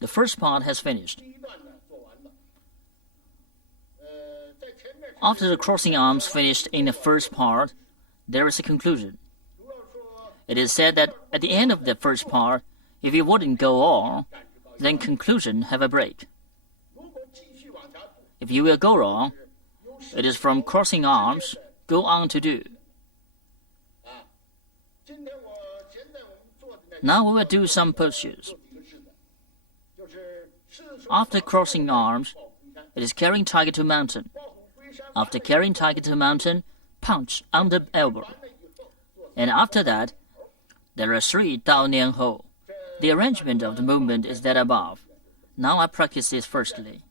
The first part has finished. After the crossing arms finished in the first part, there is a conclusion. It is said that at the end of the first part, if you wouldn't go on, then conclusion have a break. If you will go on, it is from crossing arms, go on to do. Now we will do some postures. After crossing arms, it is carrying tiger to mountain. After carrying tiger to mountain, punch on the elbow. And after that, there are 3 Dao Nian Hou. The arrangement of the movement is that above. Now I practice this firstly.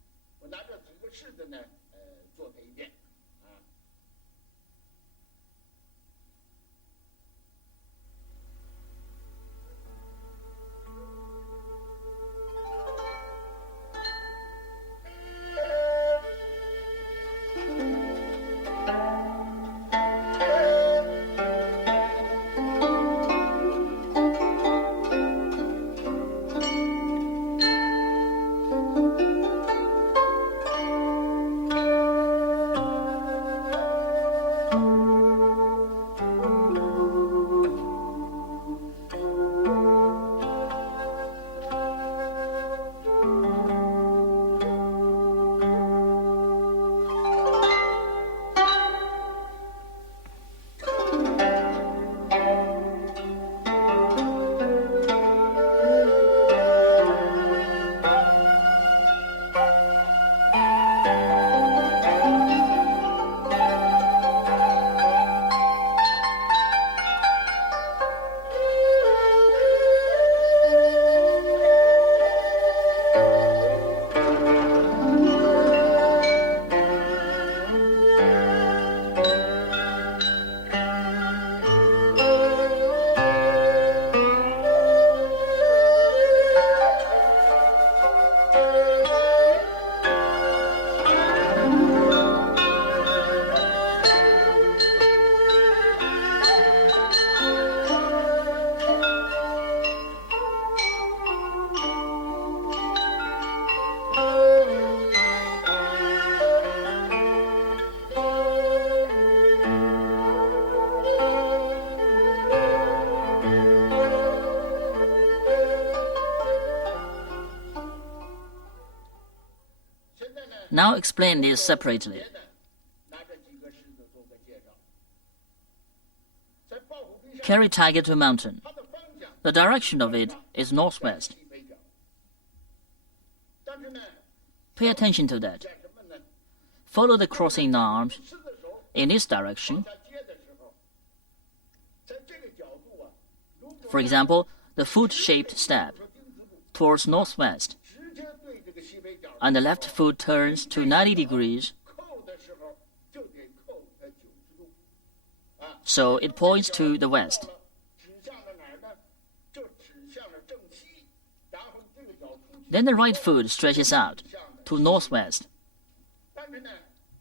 Now explain this separately. Carry tiger to mountain. The direction of it is northwest. Pay attention to that. Follow the crossing arms in this direction. For example, the foot-shaped step towards northwest, and the left foot turns to 90 degrees, so it points to the west. Then the right foot stretches out to northwest.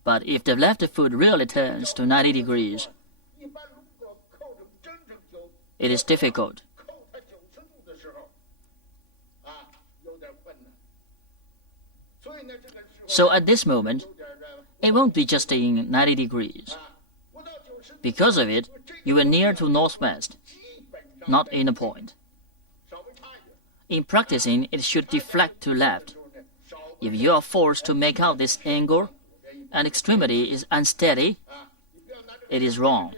But if the left foot really turns to 90 degrees, it is difficult. So at this moment, it won't be just in 90 degrees. Because of it, you are near to northwest, not in a point. In practicing, it should deflect to left. If you are forced to make out this angle, and extremity is unsteady, it is wrong.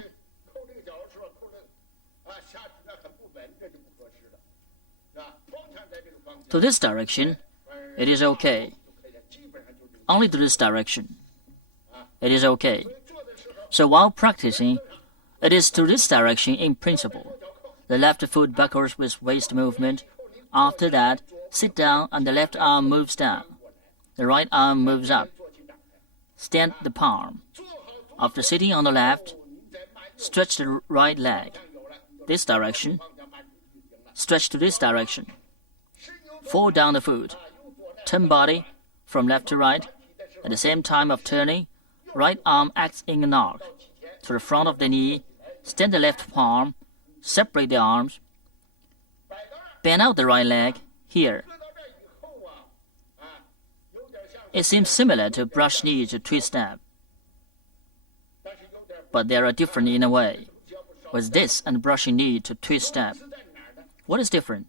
To this direction, it is okay. Only to this direction, it is okay. So while practicing, it is to this direction in principle. The left foot buckles with waist movement. After that, sit down and the left arm moves down. The right arm moves up. Stand the palm. After sitting on the left, stretch the right leg. This direction. Stretch to this direction. Fold down the foot. Turn body from left to right. At the same time of turning, right arm acts in an arc. To the front of the knee, stand the left palm, separate the arms. Bend out the right leg, here. It seems similar to brush knee to twist step, but they are different in a way. With this and brushing knee to twist step, what is different?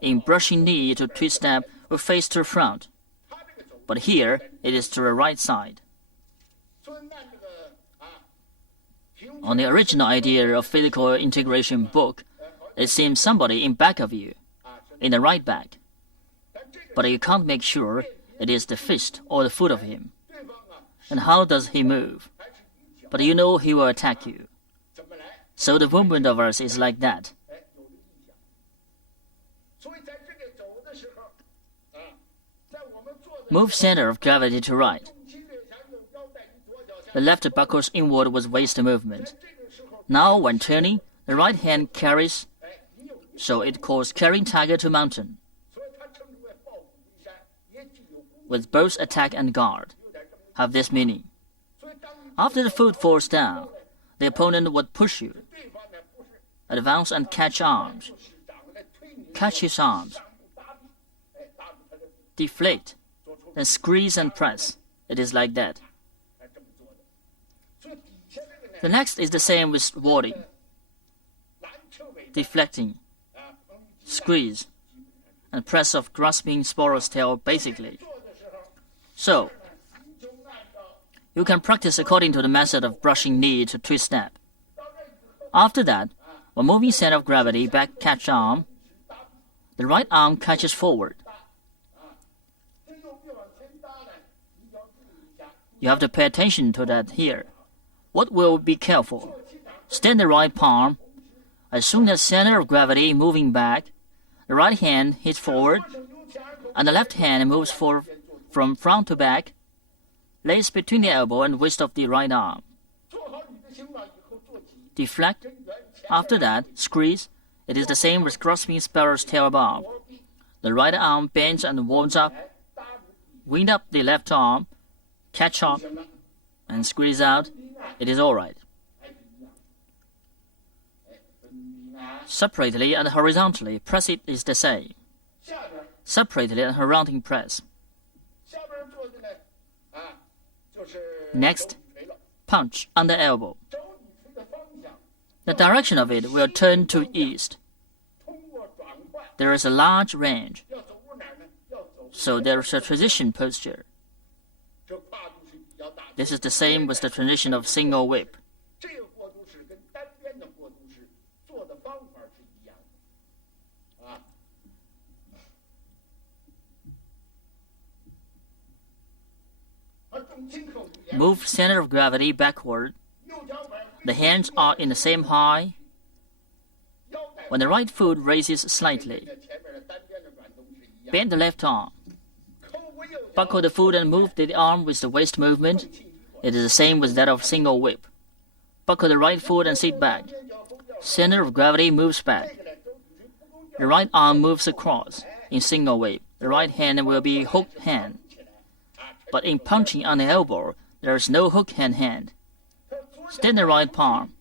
In brushing knee to twist step, we face to the front, but here it is to the right side. On the original idea of physical integration book, it seems somebody in back of you, in the right back, but you can't make sure it is the fist or the foot of him. And how does he move? But you know he will attack you. So the movement of us is like that. Move center of gravity to right. The left buckles inward with waist movement. Now when turning, the right hand carries, so it calls carrying tiger to mountain, with both attack and guard, have this meaning. After the foot falls down, the opponent would push you, advance and catch arms, catch his arms, deflate, then squeeze and press. It is like that. The next is the same with warding, deflecting, squeeze, and press of grasping sparrow's tail basically. So, you can practice according to the method of brushing knee to twist step. After that, when moving center of gravity back catch arm, the right arm catches forward. You have to pay attention to that here. What will be careful? Stand the right palm. As soon as center of gravity moving back, the right hand hits forward, and the left hand moves forward from front to back, lays between the elbow and waist of the right arm. Deflect. After that, squeeze. It is the same with grasping sparrow's tail above. The right arm bends and warms up. Wind up the left arm, catch up, and squeeze out. It is all right. Separately and horizontally, press it is the same. Separately and horizontally press. Next, punch on the elbow. The direction of it will turn to east. There is a large range, so there is a transition posture. This is the same with the transition of single whip. Move center of gravity backward. The hands are in the same height. When the right foot raises slightly, bend the left arm. Buckle the foot and move the arm with the waist movement. It is the same with that of single whip. Buckle the right foot and sit back. Center of gravity moves back. The right arm moves across. In single whip, the right hand will be hooked hand. But in punching on the elbow, there is no hook hand. Stand the right palm.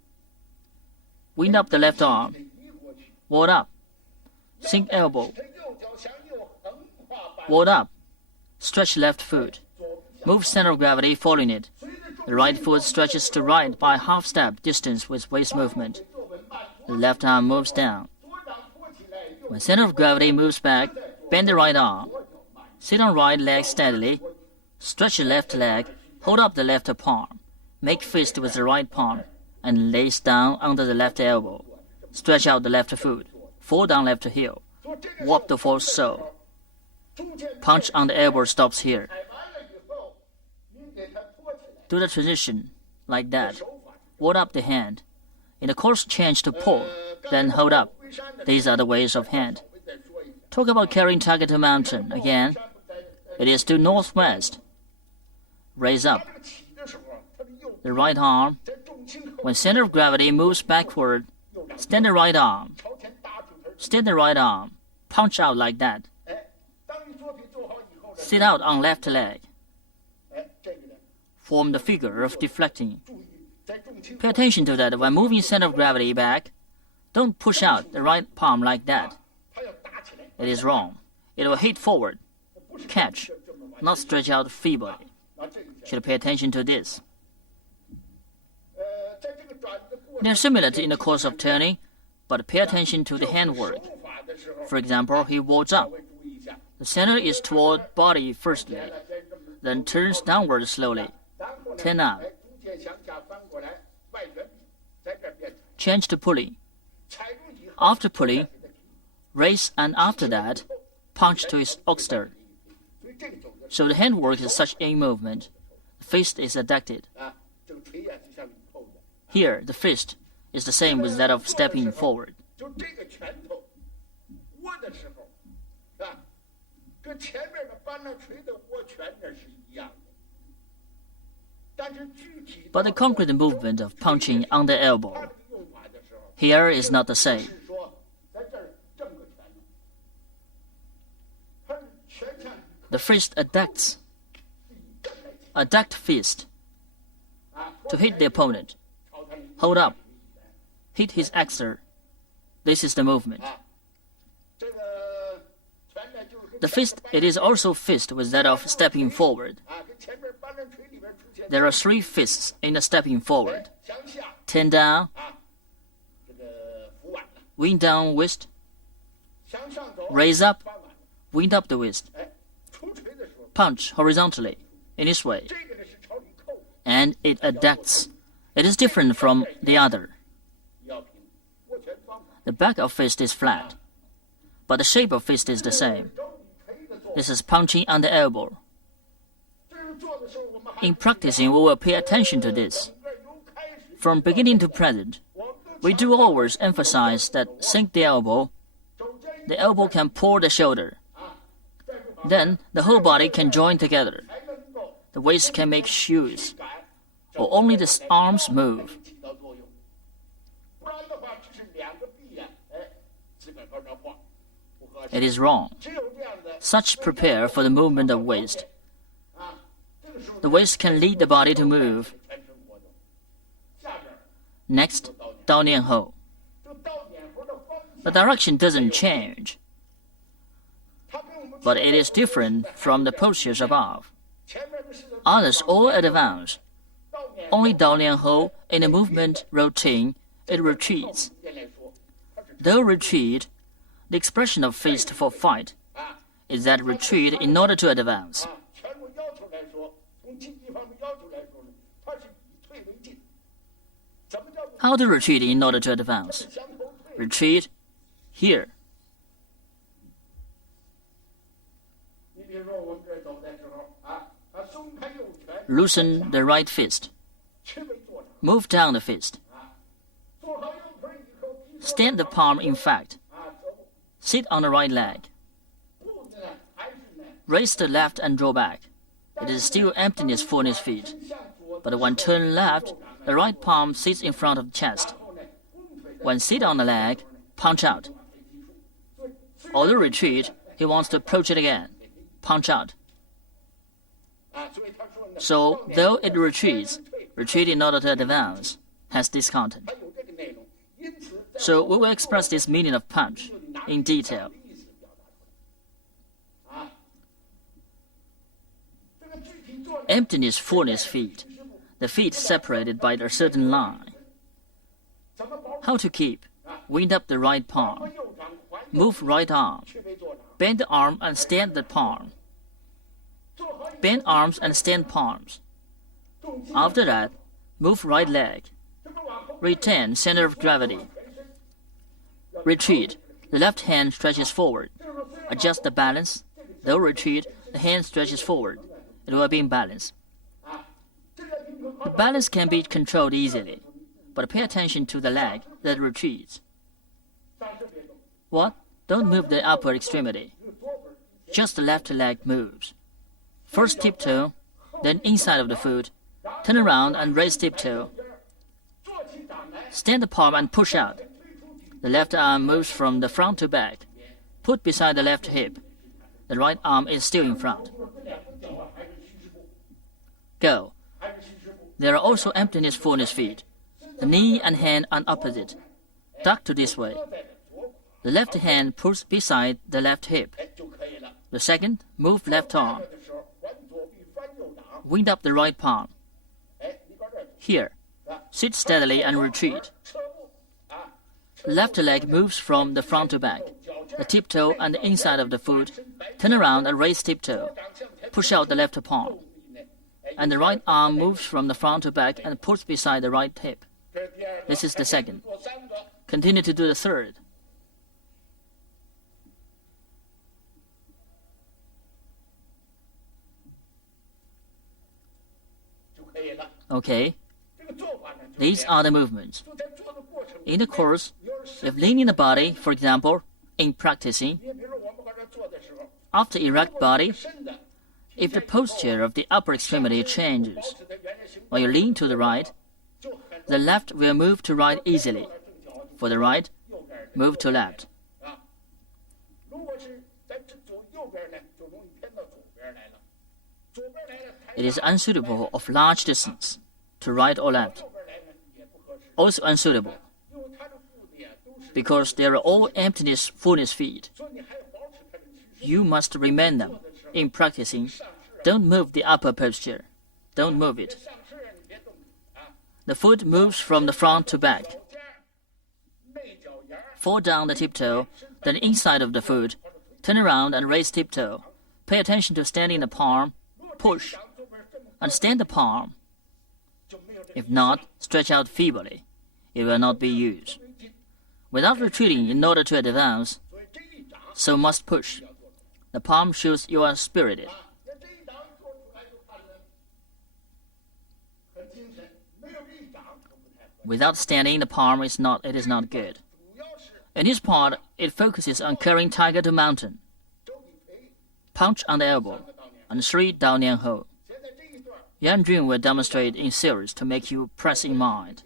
Wind up the left arm. Ward up. Sink elbow. Ward up. Stretch left foot. Move center of gravity following it. The right foot stretches to right by half step distance with waist movement. The left arm moves down. When center of gravity moves back, bend the right arm. Sit on right leg steadily. Stretch the left leg. Hold up the left palm. Make fist with the right palm and lace down under the left elbow. Stretch out the left foot. Fall down left heel. Warp the fourth sole. Punch on the elbow stops here. Do the transition like that. Ward up the hand. In the course change to pull, then hold up. These are the ways of hand. Talk about carrying target to mountain again. It is to northwest. Raise up. The right arm. When center of gravity moves backward, stand the right arm. Stand the right arm. Punch out like that. Sit out on left leg. Form the figure of deflecting. Pay attention to that when moving center of gravity back. Don't push out the right palm like that. It is wrong. It will hit forward. Catch. not stretch out feebly. Should pay attention to this. They are similar in the course of turning, but pay attention to the handwork. For example, he walks up. The center is toward body firstly, then turns downward slowly. Turn up. Change to pulley. After pulley, raise, and after that, punch to his oxter. So the handwork is such a movement. The fist is adducted. Here, the fist is the same with that of stepping forward. But the concrete movement of punching on the elbow here is not the same. The fist adducts. Adduct fist to hit the opponent. Hold up. Hit his axer. This is the movement. The fist, it is also fist with that of stepping forward. There are 3 fists in the stepping forward. Turn down, wind down wrist, raise up, wind up the wrist, punch horizontally in this way, and it adducts. It is different from the other. The back of fist is flat, but the shape of fist is the same. This is punching on the elbow. In practicing, we will pay attention to this. From beginning to present, we do always emphasize that sink the elbow can pull the shoulder. Then the whole body can join together. The waist can make shoes, or only the arms move. It is wrong. Such prepare for the movement of waist. The waist can lead the body to move. Next, Dao Nian Hou. The direction doesn't change, but it is different from the postures above. Others all advance. Only Dao Nian Hou, in the movement routine, it retreats. Though retreat, the expression of fist for fight is that retreat in order to advance. How to retreat in order to advance? Retreat here. Loosen the right fist. Move down the fist. Stand the palm in fact. Sit on the right leg. Raise the left and draw back. It is still emptiness fullness feet. But when turn left, the right palm sits in front of the chest. When sit on the leg, punch out. Although retreat, he wants to approach it again. Punch out. So, though it retreats, retreat in order to advance has this content. So we will express this meaning of punch in detail. Emptiness fullness feet. The feet separated by a certain line. How to keep? Wind up the right palm. Move right arm. Bend the arm and stand the palm. Bend arms and stand palms. After that, move right leg. Retain center of gravity. Retreat. The left hand stretches forward. Adjust the balance. Though retreat, the hand stretches forward. It will be in balance. The balance can be controlled easily, but pay attention to the leg that retreats. What? Don't move the upper extremity. Just the left leg moves. First tiptoe, then inside of the foot. Turn around and raise tiptoe. Stand the palm and push out. The left arm moves from the front to back. Put beside the left hip. The right arm is still in front. Go. There are also emptiness fullness feet. The knee and hand are opposite. Duck to this way. The left hand puts beside the left hip. The second, move left arm. Wind up the right palm. Here, sit steadily and retreat. Left leg moves from the front to back. The tiptoe and the inside of the foot. Turn around and raise tiptoe. Push out the left palm. And the right arm moves from the front to back and puts beside the right hip. This is the second. Continue to do the third. Okay. These are the movements. In the course, if leaning the body, for example, in practicing, after erect body, if the posture of the upper extremity changes, when you lean to the right, the left will move to right easily. For the right, move to left. It is unsuitable of large distance, to right or left. Also unsuitable, because they are all emptiness, fullness feet. You must remain them in practicing. Don't move the upper posture. Don't move it. The foot moves from the front to back. Fall down the tiptoe, then inside of the foot. Turn around and raise tiptoe. Pay attention to standing the palm. Push. And stand the palm. If not, stretch out feebly. It will not be used. Without retreating in order to advance, so must push. The palm shows you are spirited. Without standing the palm, it is not good. In this part, it focuses on carrying tiger to mountain. Punch on the elbow, and 3 down Yang Ho. Yang Jun will demonstrate in series to make you press in mind.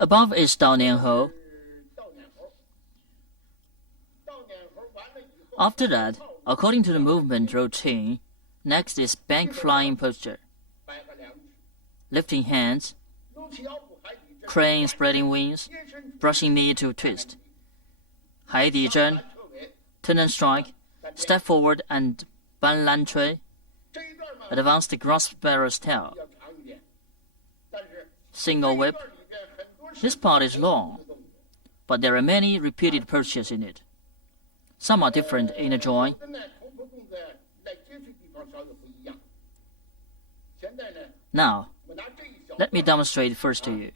Above is Dao Nian Ho. After that, according to the movement routine, next is bank flying posture. Lifting hands, crane spreading wings, brushing knee to twist. Hai Di Zhen, turn and strike, step forward and ban lan cui. Advanced grass sparrow's tail. Single whip. This part is long, but there are many repeated postures in it. Some are different in the joint. Now, let me demonstrate first to you.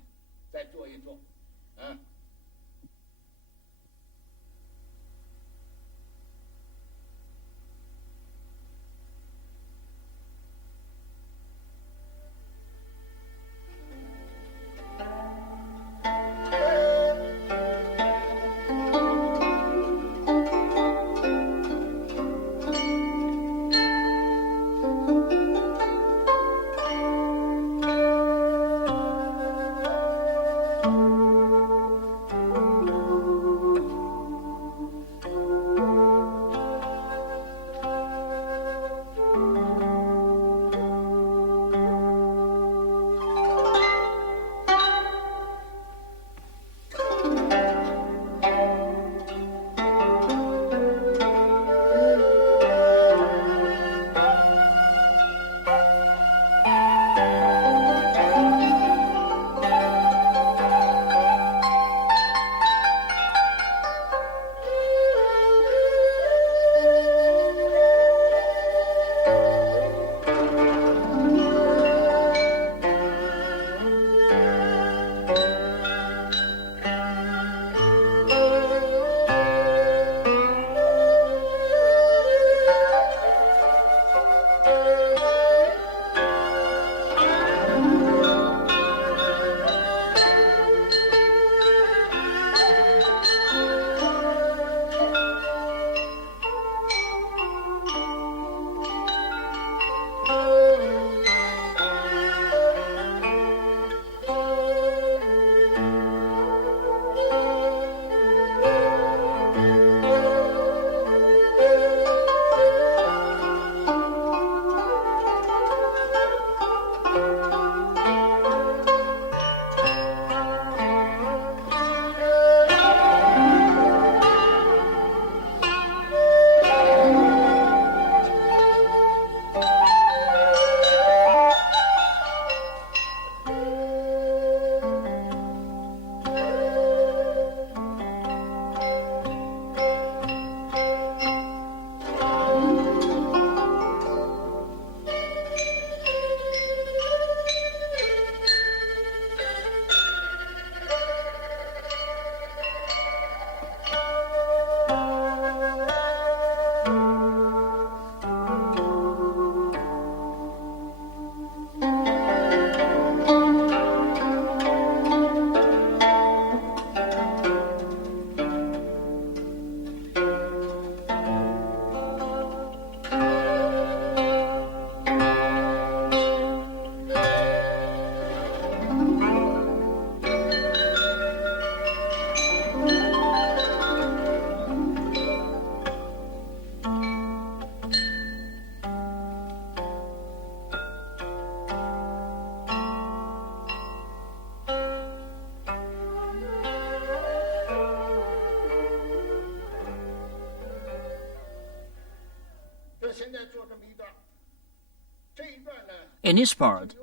In this part,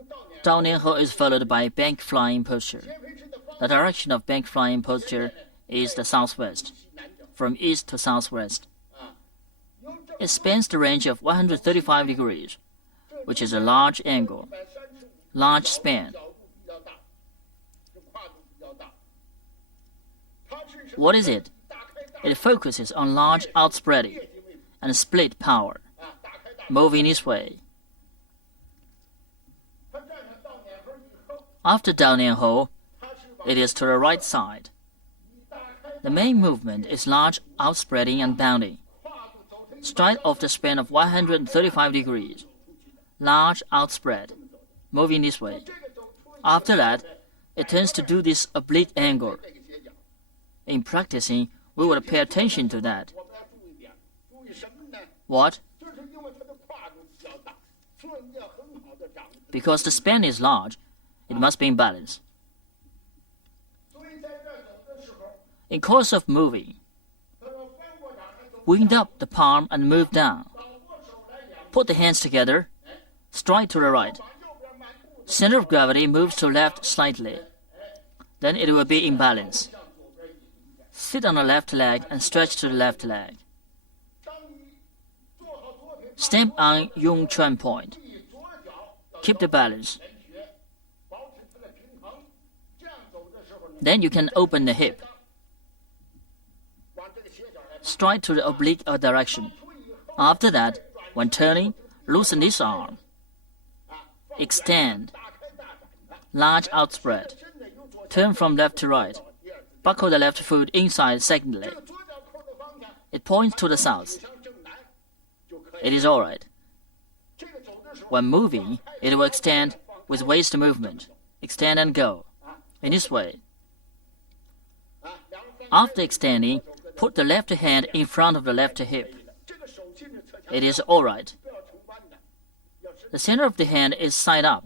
Daonianhou is followed by bank flying posture. The direction of bank flying posture is the southwest, from east to southwest. It spans the range of 135 degrees, which is a large angle, large span. What is it? It focuses on large outspreading and split power, moving this way. After Daonianhou, it is to the right side. The main movement is large outspreading and bounding. Straight off the span of 135 degrees, large outspread, moving this way. After that, it tends to do this oblique angle. In practicing, we would pay attention to that. What? Because the span is large, it must be in balance. In course of moving, wind up the palm and move down. Put the hands together, straight to the right. Center of gravity moves to left slightly. Then it will be in balance. Sit on the left leg and stretch to the left leg. Stamp on Yung Chuan point. Keep the balance. Then you can open the hip. Straight to the oblique direction. After that, when turning, loosen this arm. Extend. Large outspread. Turn from left to right. Buckle the left foot inside secondly. It points to the south. It is all right. When moving, it will extend with waist movement. Extend and go. In this way, After extending, put the left hand in front of the left hip. It is alright. The center of the hand is side up.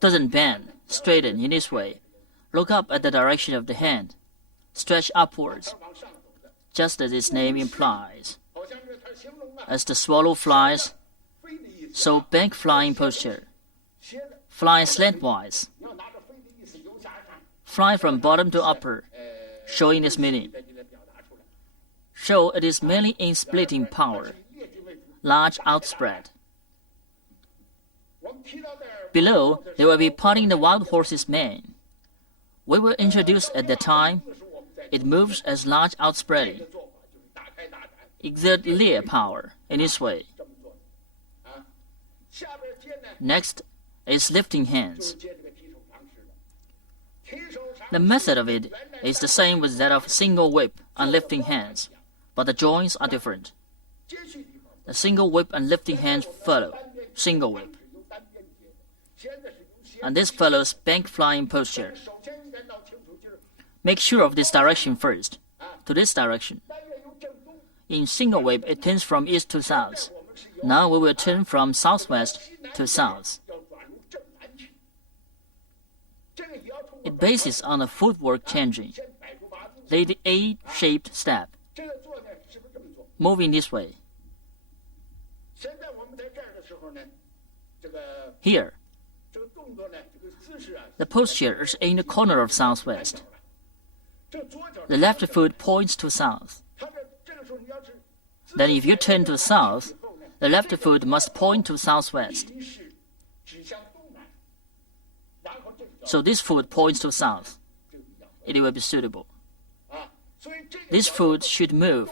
Doesn't bend, straighten in this way. Look up at the direction of the hand. Stretch upwards, just as its name implies. As the swallow flies, so bank flying posture. Fly slantwise. Fly from bottom to upper, showing its meaning. Show it is mainly in splitting power. Large outspread. Below, there will be parting the wild horse's mane. We will introduce at that time. It moves as large outspreading. Exert leer power in this way. Next is lifting hands. The method of it is the same with that of single whip and lifting hands, but the joints are different. The single whip and lifting hands follow single whip. And this follows bank flying posture. Make sure of this direction first, to this direction. In single whip, it turns from east to south. Now we will turn from southwest to south. It bases on the footwork changing. Lay the A-shaped step, moving this way. Here, the posture is in the corner of southwest. The left foot points to south. Then if you turn to south, the left foot must point to southwest. So this foot points to south. It will be suitable. This foot should move.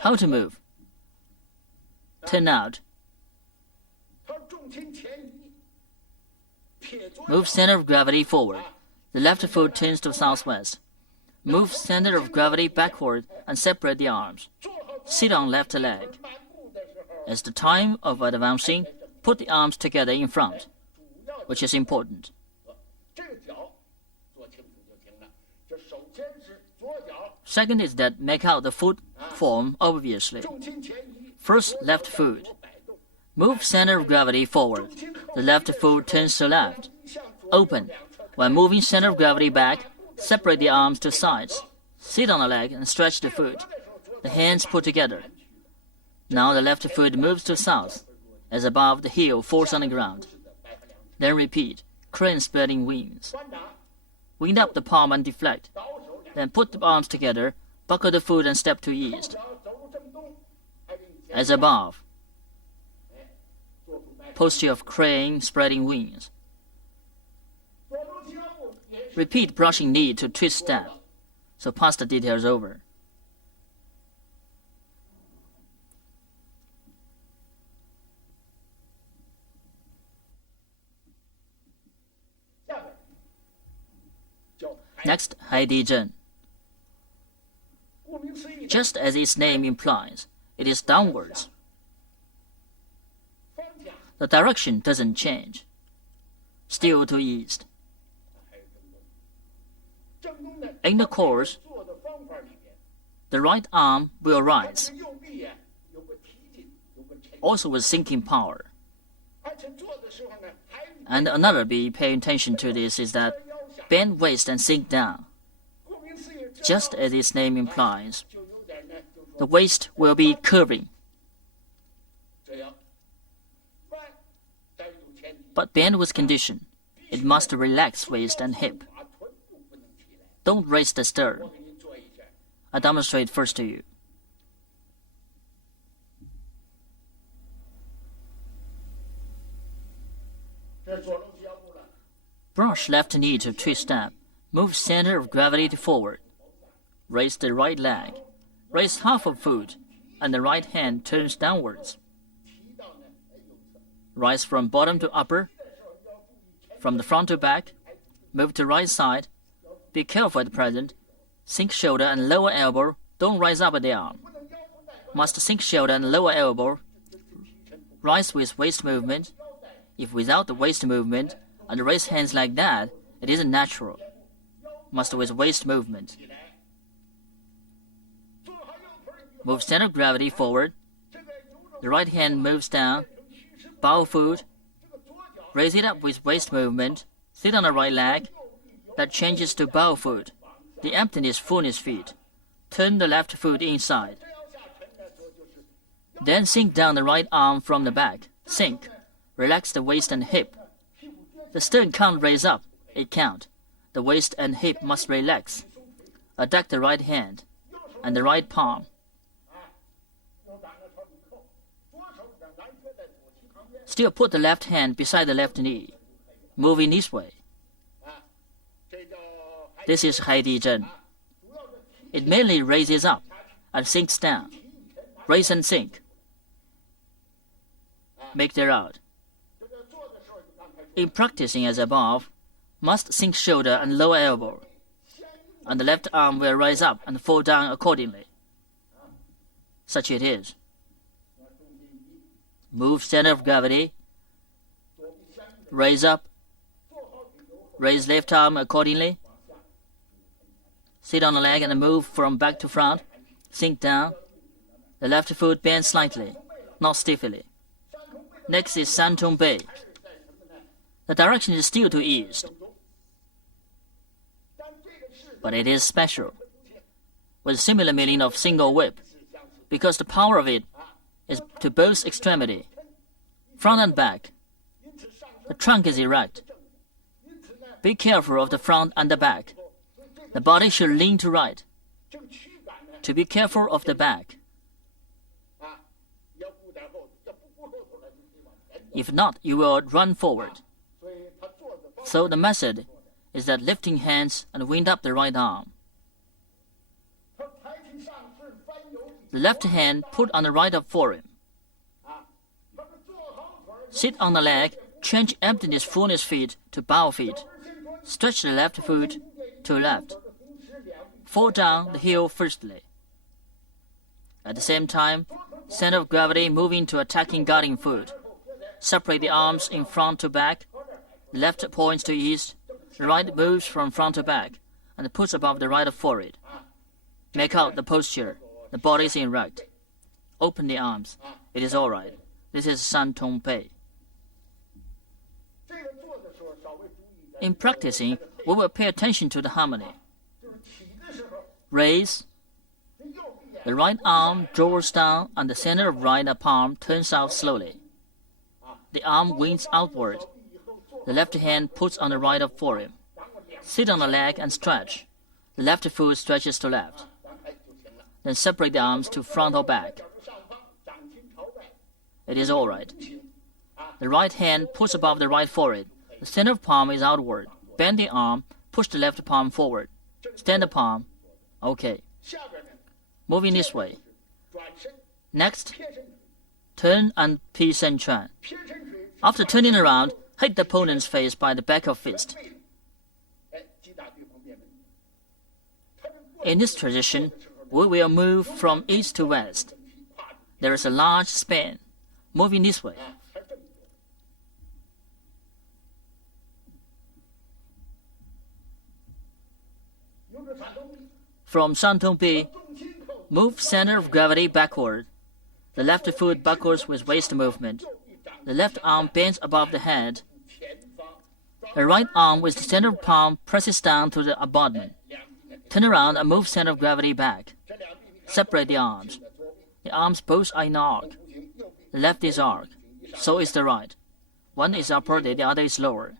How to move? Turn out. Move center of gravity forward. The left foot turns to southwest. Move center of gravity backward and separate the arms. Sit on left leg. At the time of advancing, put the arms together in front, which is important. Second is that make out the foot form obviously. First, left foot. Move center of gravity forward. The left foot turns to left. Open. When moving center of gravity back, separate the arms to sides. Sit on the leg and stretch the foot. The hands put together. Now the left foot moves to south. As above, the heel falls on the ground. Then repeat. Crane spreading wings. Wind up the palm and deflect. Then put the arms together, buckle the foot and step to east. As above. Posture of crane spreading wings. Repeat brushing knee to twist step. So pass the details over. Next, Heidi Zhen. Just as its name implies, it is downwards. The direction doesn't change. Still to east. In the course, the right arm will rise, also with sinking power. And another be paying attention to this is that bend waist and sink down. Just as its name implies, the waist will be curving. But bend with condition. It must relax waist and hip. Don't raise the stern. I demonstrate first to you. Brush left knee to twist step. Move center of gravity to forward. Raise the right leg. Raise half of foot, and the right hand turns downwards. Rise from bottom to upper. From the front to back. Move to right side. Be careful at present. Sink shoulder and lower elbow. Don't rise up at the arm. Must sink shoulder and lower elbow. Rise with waist movement. If without the waist movement and raise hands like that, it isn't natural. must with waist movement. Move center of gravity forward. The right hand moves down. Bow foot. Raise it up with waist movement. Sit on the right leg. That changes to bow foot. The emptiness fullness feet. Turn the left foot inside. Then sink down the right arm from the back. Sink. Relax the waist and hip. The stern can't raise up. It can't. The waist and hip must relax. Adduct the right hand and the right palm. Still put the left hand beside the left knee, moving this way. This is Heidi Zhen. It mainly raises up and sinks down. Raise and sink. Make there out. In practicing as above, must sink shoulder and lower elbow, and the left arm will rise up and fall down accordingly. Such it is. Move center of gravity. Raise up. Raise left arm accordingly. Sit on the leg and move from back to front. Sink down. The left foot bends slightly, not stiffly. Next is San Tong Bei. The direction is still to east, but it is special, with similar meaning of single whip, because the power of it is to both extremity, front and back. The trunk is erect. Be careful of the front and the back. The body should lean to right. To be careful of the back. If not, you will run forward. So the method is that lifting hands and wind up the right arm. The left hand put on the right of forearm. Sit on the leg, change emptiness fullness feet to bow feet. Stretch the left foot to left. Fall down the heel firstly. At the same time, center of gravity moving to attacking guarding foot. Separate the arms in front to back. The left points to east. The right moves from front to back and puts above the right forehead. Make out the posture. The body is erect. Open the arms. It is all right. This is San Tong Bei. In practicing, we will pay attention to the harmony. Raise. The right arm draws down and the center of right palm turns out slowly. The arm wings outward. The left hand puts on the right forearm. Sit on the leg and stretch. The left foot stretches to left. Then separate the arms to front or back. It is all right. The right hand puts above the right forehead. The center of palm is outward. Bend the arm. Push the left palm forward. Stand the palm. Okay. Moving this way. Next, turn and Pi Sen Chuan. After turning around, hit the opponent's face by the back of fist. In this tradition, we will move from east to west. There is a large span. Moving this way. From San Tong Bei, move center of gravity backward. The left foot backwards with waist movement. The left arm bends above the head. The right arm with the center of palm presses down to the abutment. Turn around and move center of gravity back. Separate the arms. The arms both are in arc. The left is arc. So is the right. One is upper, the other is lower.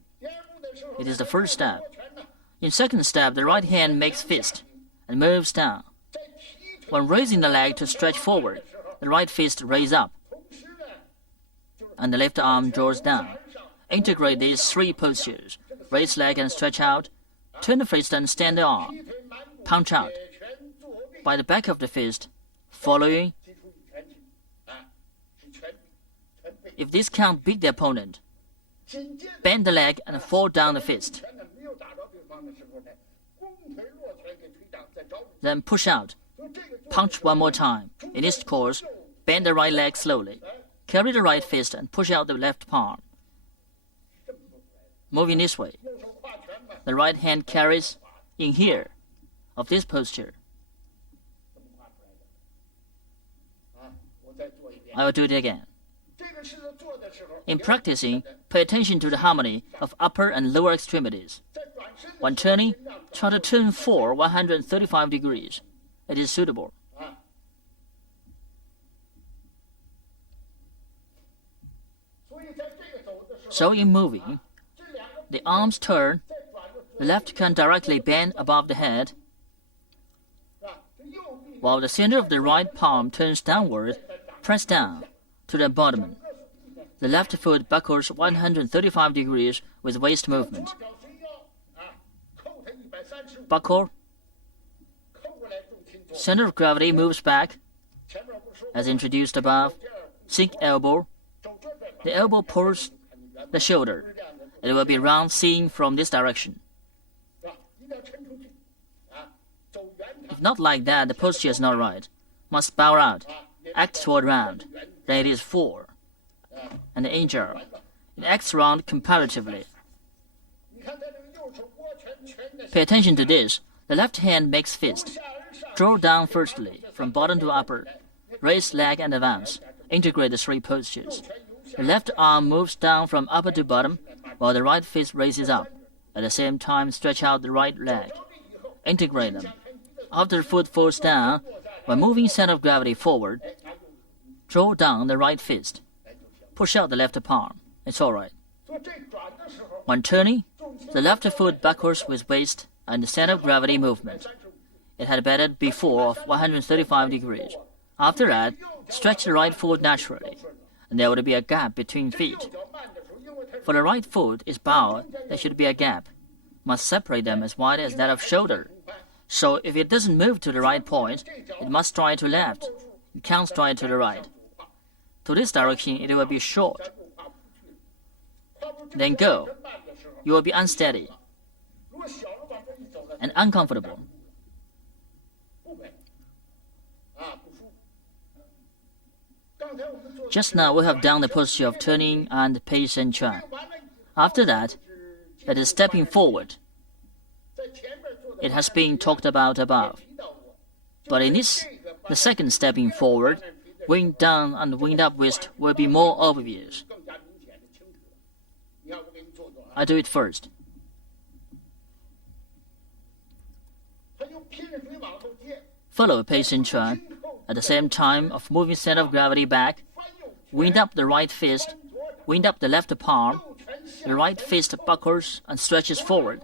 It is the first step. In second step, the right hand makes fist and moves down. When raising the leg to stretch forward, the right fist raises up, and the left arm draws down. Integrate these three postures. Raise leg and stretch out. Turn the fist and stand the arm. Punch out. By the back of the fist, following. If this can't beat the opponent, bend the leg and fall down the fist. Then push out. Punch one more time. In this course, bend the right leg slowly. Carry the right fist and push out the left palm. Moving this way. The right hand carries, in here, of this posture. I will do it again. In practicing, pay attention to the harmony of upper and lower extremities. When turning, try to turn for 135 degrees. It is suitable. So in moving, the arms turn, the left can directly bend above the head, while the center of the right palm turns downward, pressed down to the abdomen. The left foot buckles 135 degrees with waist movement. Buckle. Center of gravity moves back, as introduced above. Sink elbow. The elbow pulls the shoulder. It will be round seen from this direction. If not like that, the posture is not right. Must bow out. Act toward round. Then it is 4. And injure. It acts round comparatively. Pay attention to this. The left hand makes fist. Draw down firstly, from bottom to upper. Raise leg and advance. Integrate the 3 postures. The left arm moves down from upper to bottom, while the right fist raises up. At the same time, stretch out the right leg. Integrate them. After the foot falls down, when moving center of gravity forward, draw down the right fist. Push out the left palm. It's all right. When turning, the left foot buckles with waist and the center of gravity movement. It had bended before of 135 degrees. After that, stretch the right foot naturally, and there would be a gap between feet. For the right foot is bowed, there should be a gap. Must separate them as wide as that of shoulder. So if it doesn't move to the right point, it must stride to left. It can't stride to the right. To this direction, it will be short. Then go. You will be unsteady and uncomfortable. Just now we have done the posture of turning and Pei Shen Chuan. After that, it is stepping forward. It has been talked about above. But in this, the second stepping forward, wing down and wing up wrist will be more obvious. I do it first. Follow Pei Shen Chuan at the same time of moving center of gravity back. Wind up the right fist, wind up the left palm. The right fist buckles and stretches forward.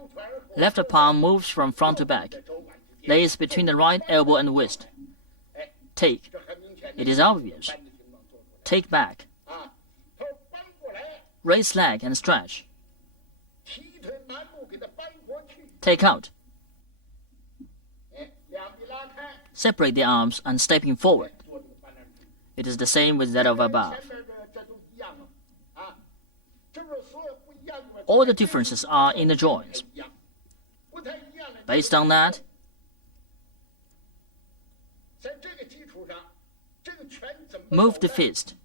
Left palm moves from front to back. Lays between the right elbow and wrist. Take. It is obvious. Take back. Raise leg and stretch. Take out. Separate the arms and stepping forward. It is the same with that of above. All the differences are in the joints. Based on that, move the fist.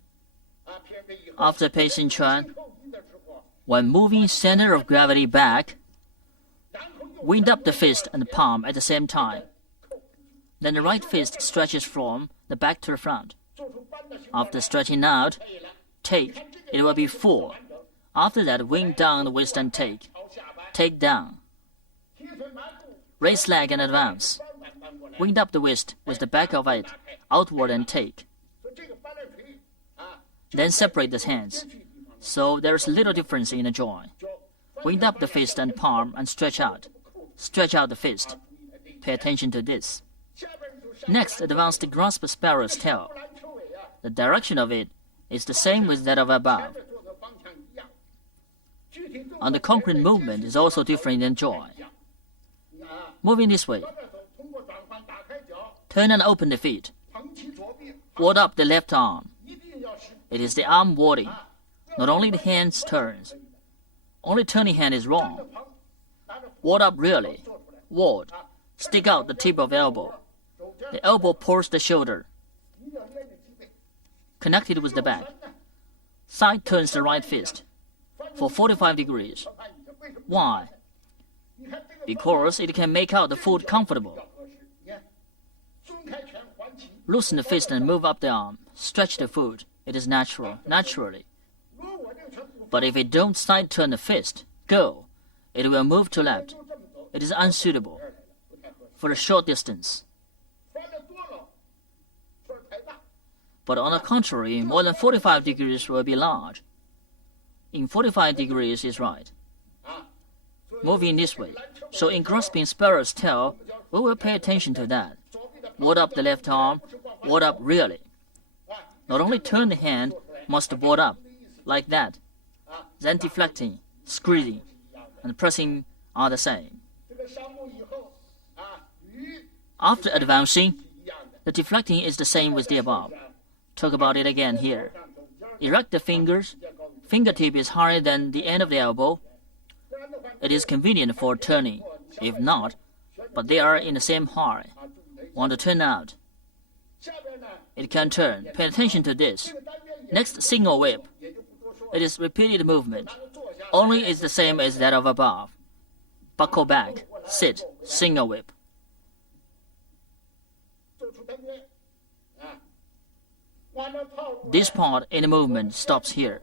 After Pei Shen Chuan, when moving center of gravity back, wind up the fist and palm at the same time. Then the right fist stretches from the back to the front. After stretching out, take. It will be 4. After that, wing down the wrist and take. Take down. Raise leg and advance. Wind up the wrist with the back of it outward and take. Then separate the hands. So there is little difference in the joint. Wind up the fist and palm and stretch out. Stretch out the fist. Pay attention to this. Next, advance the grasp sparrow's tail. The direction of it is the same with that of above. And the concrete movement is also different in joint. Moving this way. Turn and open the feet. Ward up the left arm. It is the arm warding. Not only the hands turns. Only turning hand is wrong. Ward up really. Ward. Stick out the tip of elbow. The elbow pulls the shoulder. Connected with the back. Side turns the right fist. For 45 degrees. Why? because it can make out the foot comfortable. Loosen the fist and move up the arm. Stretch the foot. It is naturally. But if you don't side turn the fist, go, it will move to left. It is unsuitable for a short distance. But on the contrary, more than 45 degrees will be large. In 45 degrees is right. Moving this way. So in grasping sparrow's tail, we will pay attention to that. Ward up the left arm, ward up really. Not only turn the hand, must ward up, like that. Then deflecting, squeezing, and pressing are the same. After advancing, the deflecting is the same with the above. Talk about it again here. Erect the fingers. Fingertip is higher than the end of the elbow. It is convenient for turning. If not, but they are in the same height. Want to turn out. It can turn. Pay attention to this. Next single whip. It is repeated movement. Only is the same as that of above. Buckle back. Sit. Single whip. This part in the movement stops here.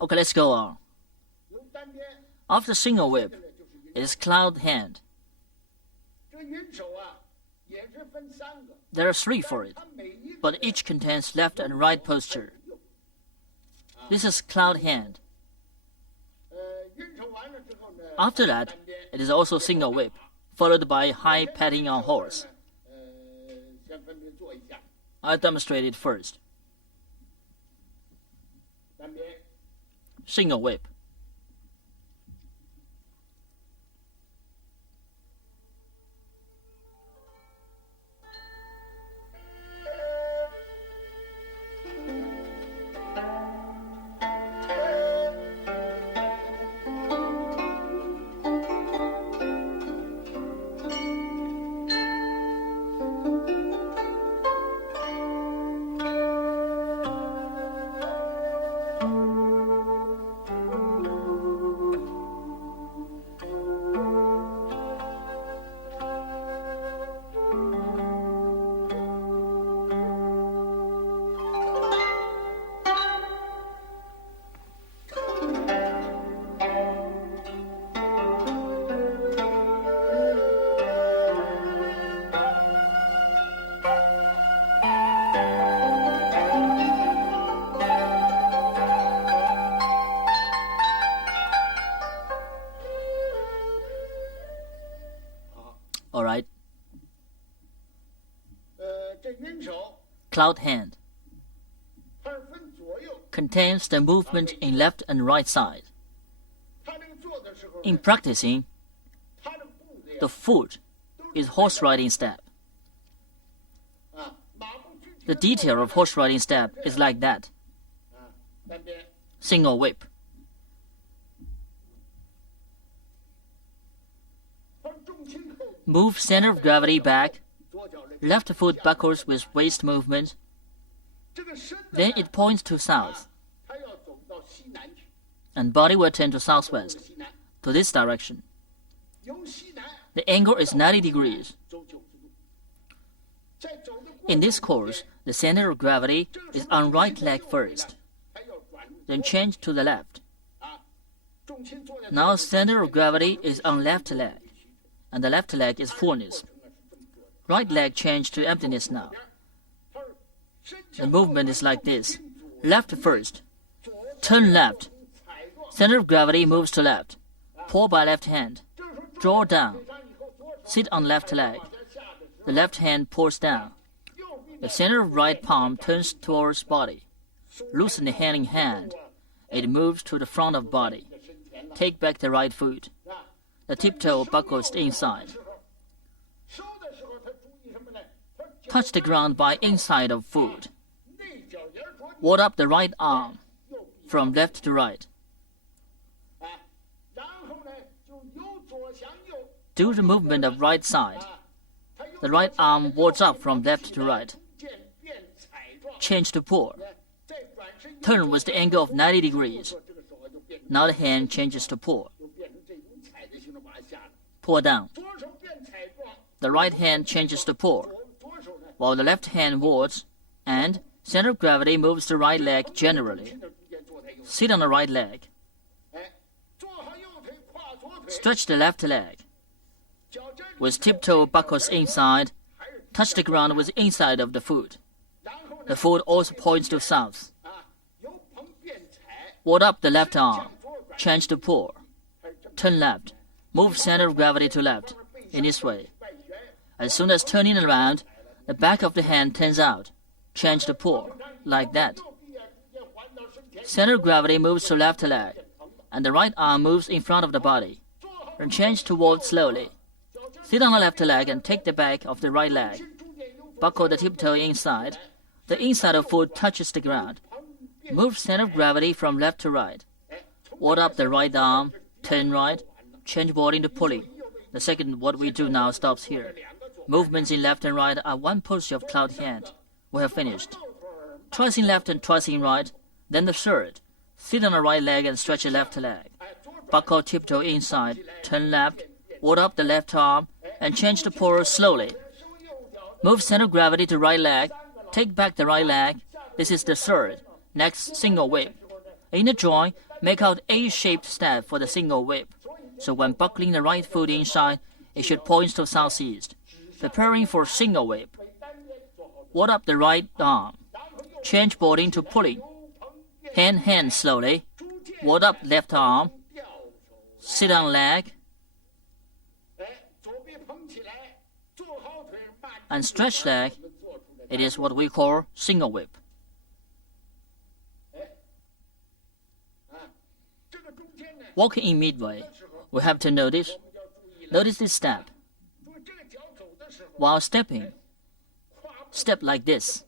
Okay, let's go on. After single whip, it is cloud hand. There are 3 for it, but each contains left and right posture. This is cloud hand. After that, it is also single whip, followed by high patting on horse. I'll demonstrate it first. Single whip. Alright. Cloud hand contains the movement in left and right side. In practicing, the foot is horse riding step. The detail of horse riding step is like that. Single whip. Move center of gravity back, left foot backwards with waist movement. Then it points to south, and body will turn to southwest, to this direction. The angle is 90 degrees. In this course, the center of gravity is on right leg first, then change to the left. Now center of gravity is on left leg, and the left leg is fullness. Right leg change to emptiness now. The movement is like this. Left first. Turn left. Center of gravity moves to left. Pull by left hand. Draw down. Sit on left leg. The left hand pulls down. The center of right palm turns towards body. Loosen the hand in hand. It moves to the front of body. Take back the right foot. The tiptoe buckles inside. Touch the ground by inside of foot. Ward up the right arm from left to right. Do the movement of right side. The right arm wards up from left to right. Change to pull. Turn with the angle of 90 degrees. Now the hand changes to pull. Pull down. The right hand changes to pull, while the left hand wards, and center of gravity moves the right leg generally. Sit on the right leg. Stretch the left leg. With tiptoe buckles inside, touch the ground with the inside of the foot. The foot also points to south. Ward up the left arm. Change to pull. Turn left. Move center of gravity to left, in this way. As soon as turning around, the back of the hand turns out. Change to pull, like that. Center of gravity moves to left leg, and the right arm moves in front of the body. Then change to ward slowly. Sit on the left leg and take the back of the right leg. Buckle the tiptoe inside. The inside of foot touches the ground. Move center of gravity from left to right. Ward up the right arm, turn right, change ward into pulling. The second, what we do now, stops here. Movements in left and right are one posture of cloud hand. We have finished. Twice in left and twice in right. Then the third. Sit on the right leg and stretch the left leg. Buckle tiptoe inside, turn left, ward up the left arm, and change the pull slowly. Move center of gravity to right leg. Take back the right leg. This is the third. Next, single whip. In the drawing, make out A-shaped step for the single whip. So when buckling the right foot inside, it should point to southeast. Preparing for single whip. Ward up the right arm. Change boarding to pulling. Hand slowly. Ward up left arm. Sit on leg. And stretch leg. It is what we call single whip. Walking in midway, we have to notice this step. While stepping, step like this.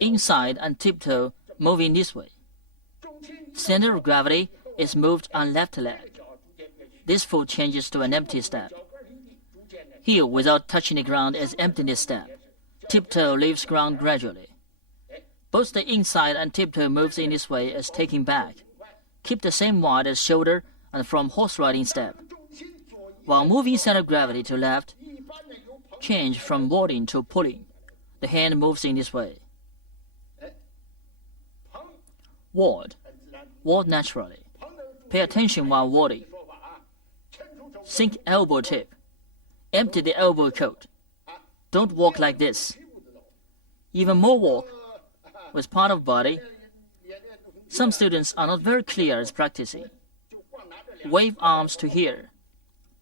Inside and tiptoe moving this way. Center of gravity is moved on left leg. This foot changes to an empty step. Heel without touching the ground is emptiness step. Tiptoe leaves ground gradually. Both the inside and tiptoe moves in this way as taking back. Keep the same wide as shoulder and from horse riding step. While moving center of gravity to left, change from warding to pulling. The hand moves in this way. Ward naturally. Pay attention while warding. Sink elbow tip. Empty the elbow coat. Don't walk like this. Even more walk with part of body. Some students are not very clear as practicing. Wave arms to here.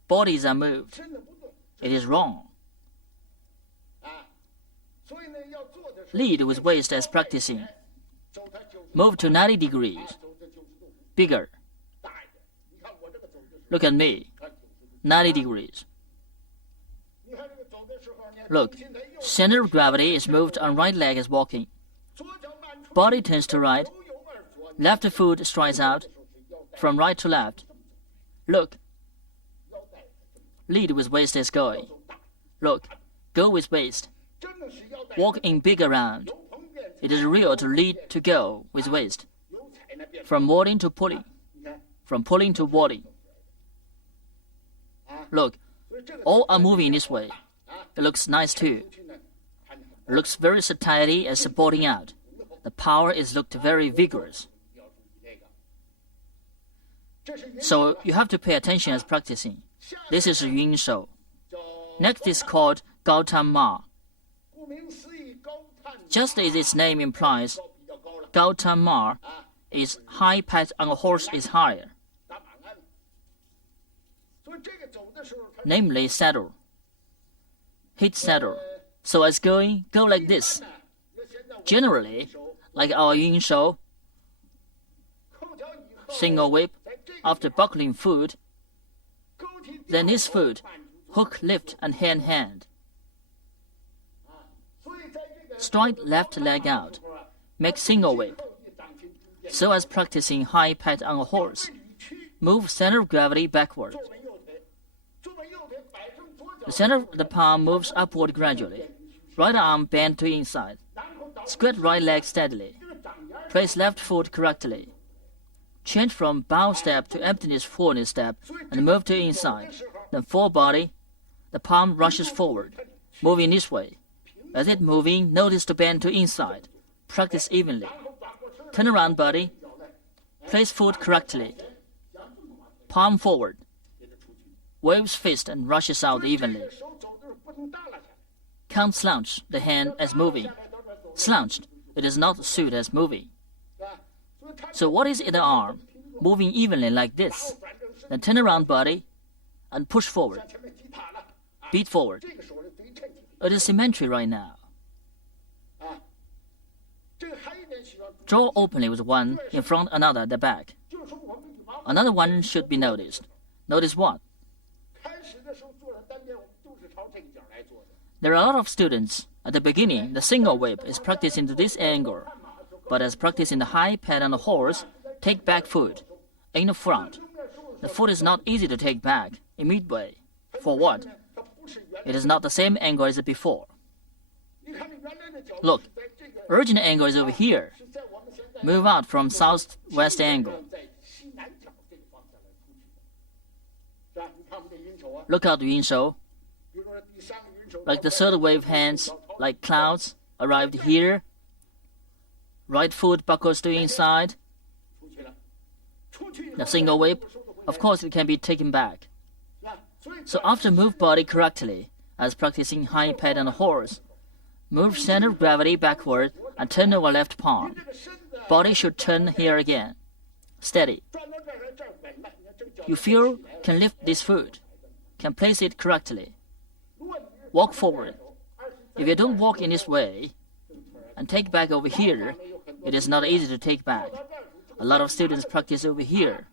Bodies are moved. It is wrong. Lead with waist as practicing. Move to 90 degrees. Bigger. Look at me. 90 degrees. Look, center of gravity is moved on right leg as walking. Body turns to right. Left foot strides out from right to left. Look. Lead with waist as going. Look, go with waist. Walk in big around. It is real to lead to go with waist. From warding to pulling. From pulling to warding. Look, all are moving this way. It looks nice too. It looks very satiety as supporting out. The power is looked very vigorous. So you have to pay attention as practicing. This is Yun Shou. Next is called Gao Tan Ma. Just as its name implies, Gao Tan Ma is high pat on a horse is higher. Namely saddle. Hit saddle. So as going, go like this. Generally, like our Yun Shou, single whip, after buckling foot, then this foot, hook, lift, and hand. Strike left leg out, make single whip. So as practicing high pat on a horse, move center of gravity backward. The center of the palm moves upward gradually. Right arm bend to inside. Squat right leg steadily. Place left foot correctly. Change from bow step to emptiness fullness step and move to inside. Then full body. The palm rushes forward, moving this way. As it moving, notice to bend to inside. Practice evenly. Turn around body. Place foot correctly. Palm forward. Waves fist and rushes out evenly. Can't slouch the hand as moving. Slouched, it is not suit as moving. So what is in the arm? Moving evenly like this. Then turn around body and push forward. Beat forward. It is symmetry right now. Draw openly with one in front, another at the back. Another one should be noticed. Notice what? There are a lot of students. At the beginning, the single whip is practicing to this angle. But as practicing the high pat on the horse, take back foot. In the front. The foot is not easy to take back in midway. For what? It is not the same angle as before. Look, original angle is over here. Move out from southwest angle. Look out Yun Shou. Like the third wave hands, like clouds, arrived here. Right foot buckles to inside. The single whip, of course, it can be taken back. So after move body correctly, as practicing high pad and horse, move center of gravity backward and turn over left palm. Body should turn here again. Steady. You feel can lift this foot, can place it correctly. Walk forward. If you don't walk in this way and take back over here, it is not easy to take back. A lot of students practice over here.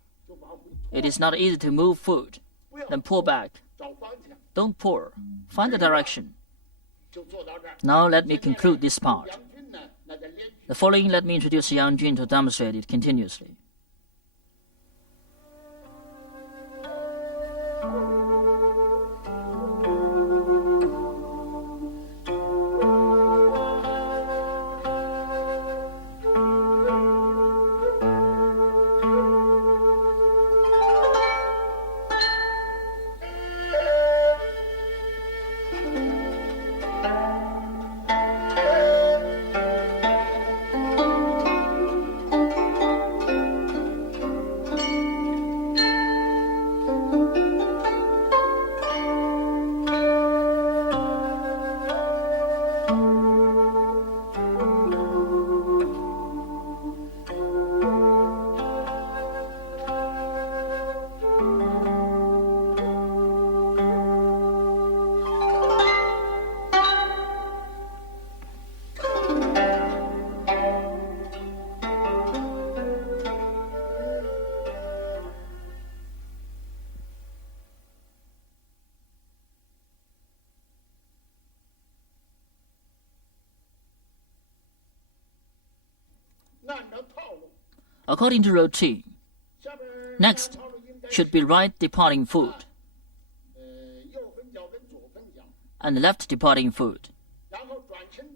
It is not easy to move foot, then pull back. Don't pull. Find the direction. Now let me conclude this part. The following, let me introduce Yang Jun to demonstrate it continuously. According to routine, next should be right departing foot and left departing foot.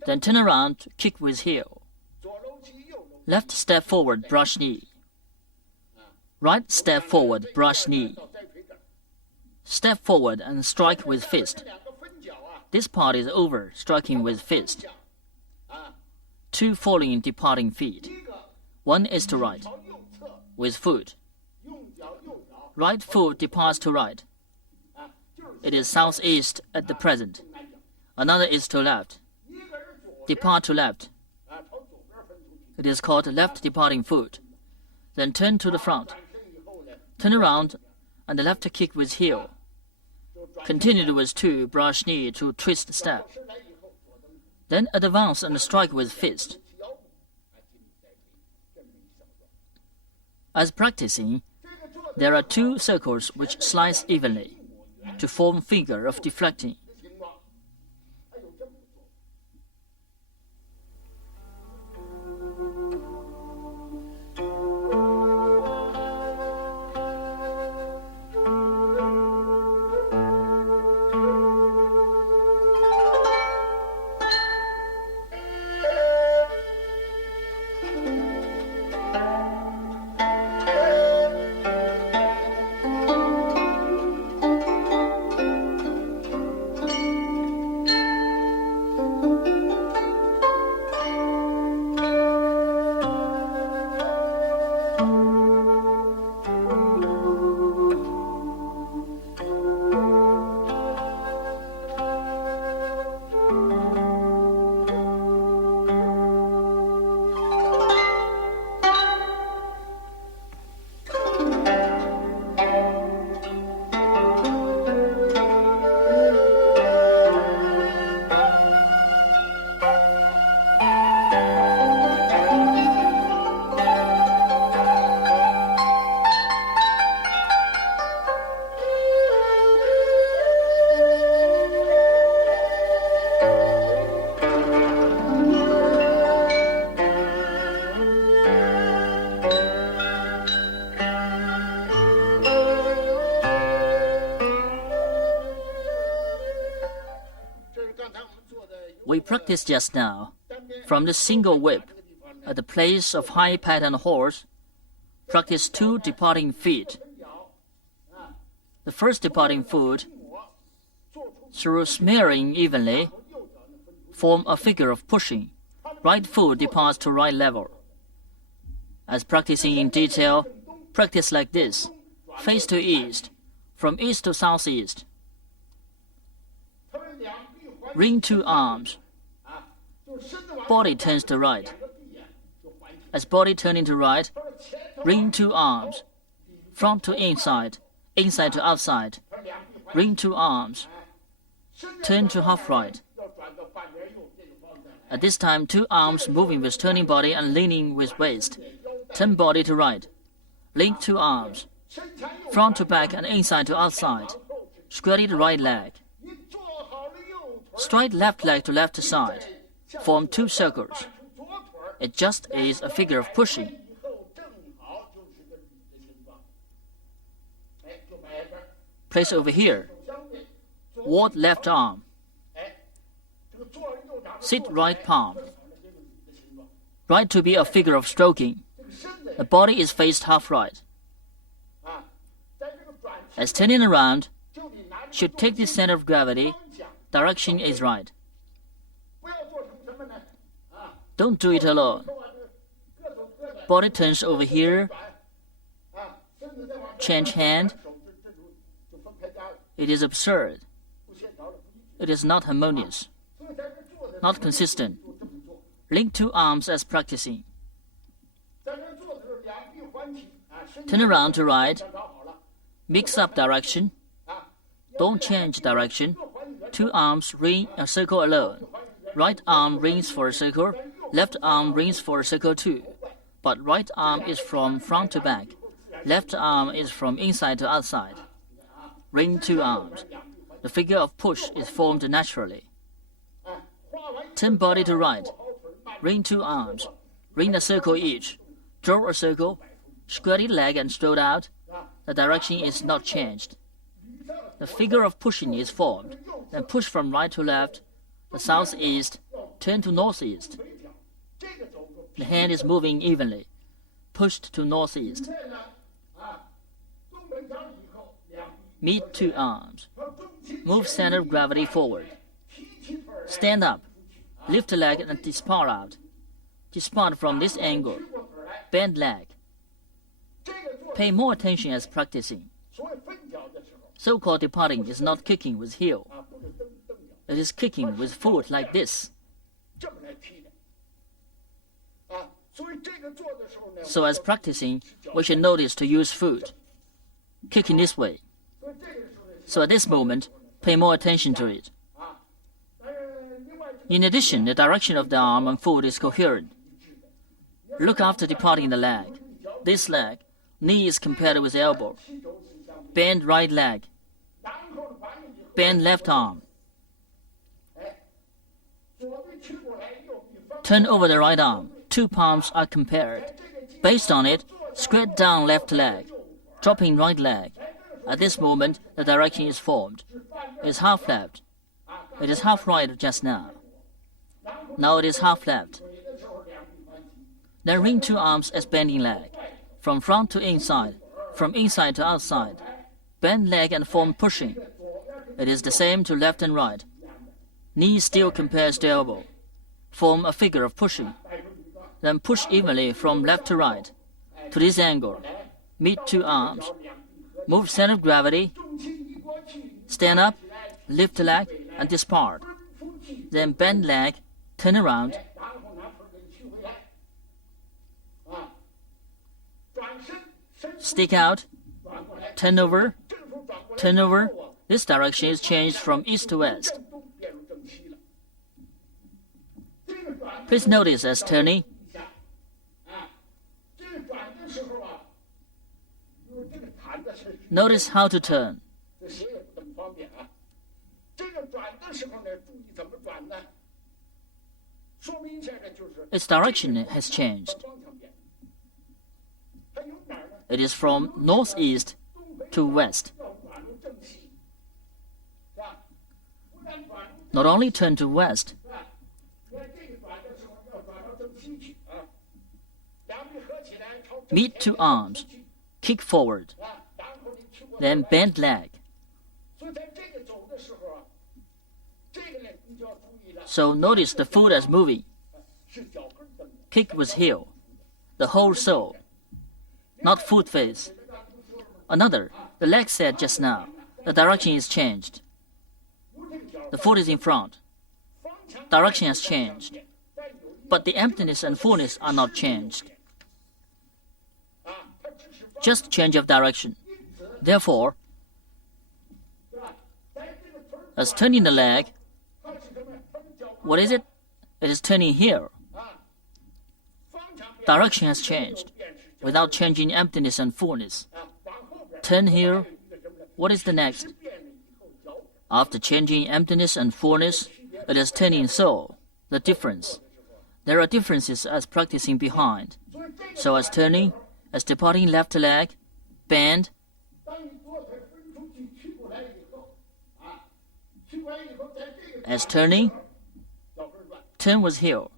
Then turn around, kick with heel. Left step forward, brush knee. Right step forward, brush knee. Step forward and strike with fist. This part is over, striking with fist. 2 falling departing feet. 1 is to right, with foot. Right foot departs to right. It is southeast at the present. Another is to left. Depart to left. It is called left departing foot. Then turn to the front. Turn around and the left kick with heel. Continue with 2 brush knee to twist step. Then advance and strike with fist. As practicing, there are 2 circles which slice evenly to form figure of deflecting. We practiced just now from the single whip at the place of high pad and horse. Practice 2 departing feet. The first departing foot, through smearing evenly, form a figure of pushing. Right foot departs to right level. As practicing in detail, practice like this. Face to east, from east to southeast. Ring two arms. Body turns to right. As body turning to right, ring two arms. Front to inside, inside to outside. Ring two arms. Turn to half right. At this time, two arms moving with turning body and leaning with waist. Turn body to right. Link two arms. Front to back and inside to outside. Square the right leg. Straight left leg to left side. Form two circles. It just is a figure of pushing. Place over here. Ward left arm. Sit right palm. Right to be a figure of stroking. The body is faced half right. As turning around, should take the center of gravity, direction is right. Don't do it alone. Body turns over here. Change hand. It is absurd. It is not harmonious. Not consistent. Link two arms as practicing. Turn around to right. Mix up direction. Don't change direction. Two arms ring a circle alone. Right arm rings for a circle. Left arm rings for a circle too. But right arm is from front to back. Left arm is from inside to outside. Ring two arms. The figure of push is formed naturally. Turn body to right. Ring two arms. Ring a circle each. Draw a circle. Square the leg and stroke out. The direction is not changed. The figure of pushing is formed. Then push from right to left. The southeast. Turn to northeast. The hand is moving evenly. Pushed to northeast. Meet two arms. Move center of gravity forward. Stand up. Lift the leg and depart out. Depart from this angle. Bend leg. Pay more attention as practicing. So-called departing is not kicking with heel. It is kicking with foot like this. So as practicing, we should notice to use foot. Kicking this way. So at this moment, pay more attention to it. In addition, the direction of the arm and foot is coherent. Look after departing the leg. This leg, knee is compared with elbow. Bend right leg. Bend left arm. Turn over the right arm. Two palms are compared. Based on it, square down left leg. Dropping right leg. At this moment, the direction is formed. It is half left. It is half right just now. Now it is half left. Then ring two arms as bending leg. From front to inside. From inside to outside. Bend leg and form pushing. It is the same to left and right. Knee still compares to elbow. Form a figure of pushing. Then push evenly from left to right. To this angle. Meet two arms. Move center of gravity. Stand up. Lift leg and depart. Then bend leg. Turn around. Stick out. Turn over. Turn over. This direction is changed from east to west. Please notice as turning. Notice how to turn. Its direction has changed. It is from northeast to west. Not only turn to west, meet two arms, kick forward, then bend leg. So notice the foot as moving. kick with heel, the whole sole, not foot face. Another, the leg said just now, the direction is changed. The foot is in front. Direction has changed. But the emptiness and fullness are not changed. Just change of direction. Therefore, as turning the leg, what is it? It is turning here. Direction has changed without changing emptiness and fullness. Turn here. What is the next? After changing emptiness and fullness, it is turning so. The difference. There are differences as practicing behind. So as turning, as departing left leg, bend. As turning, turn with heel.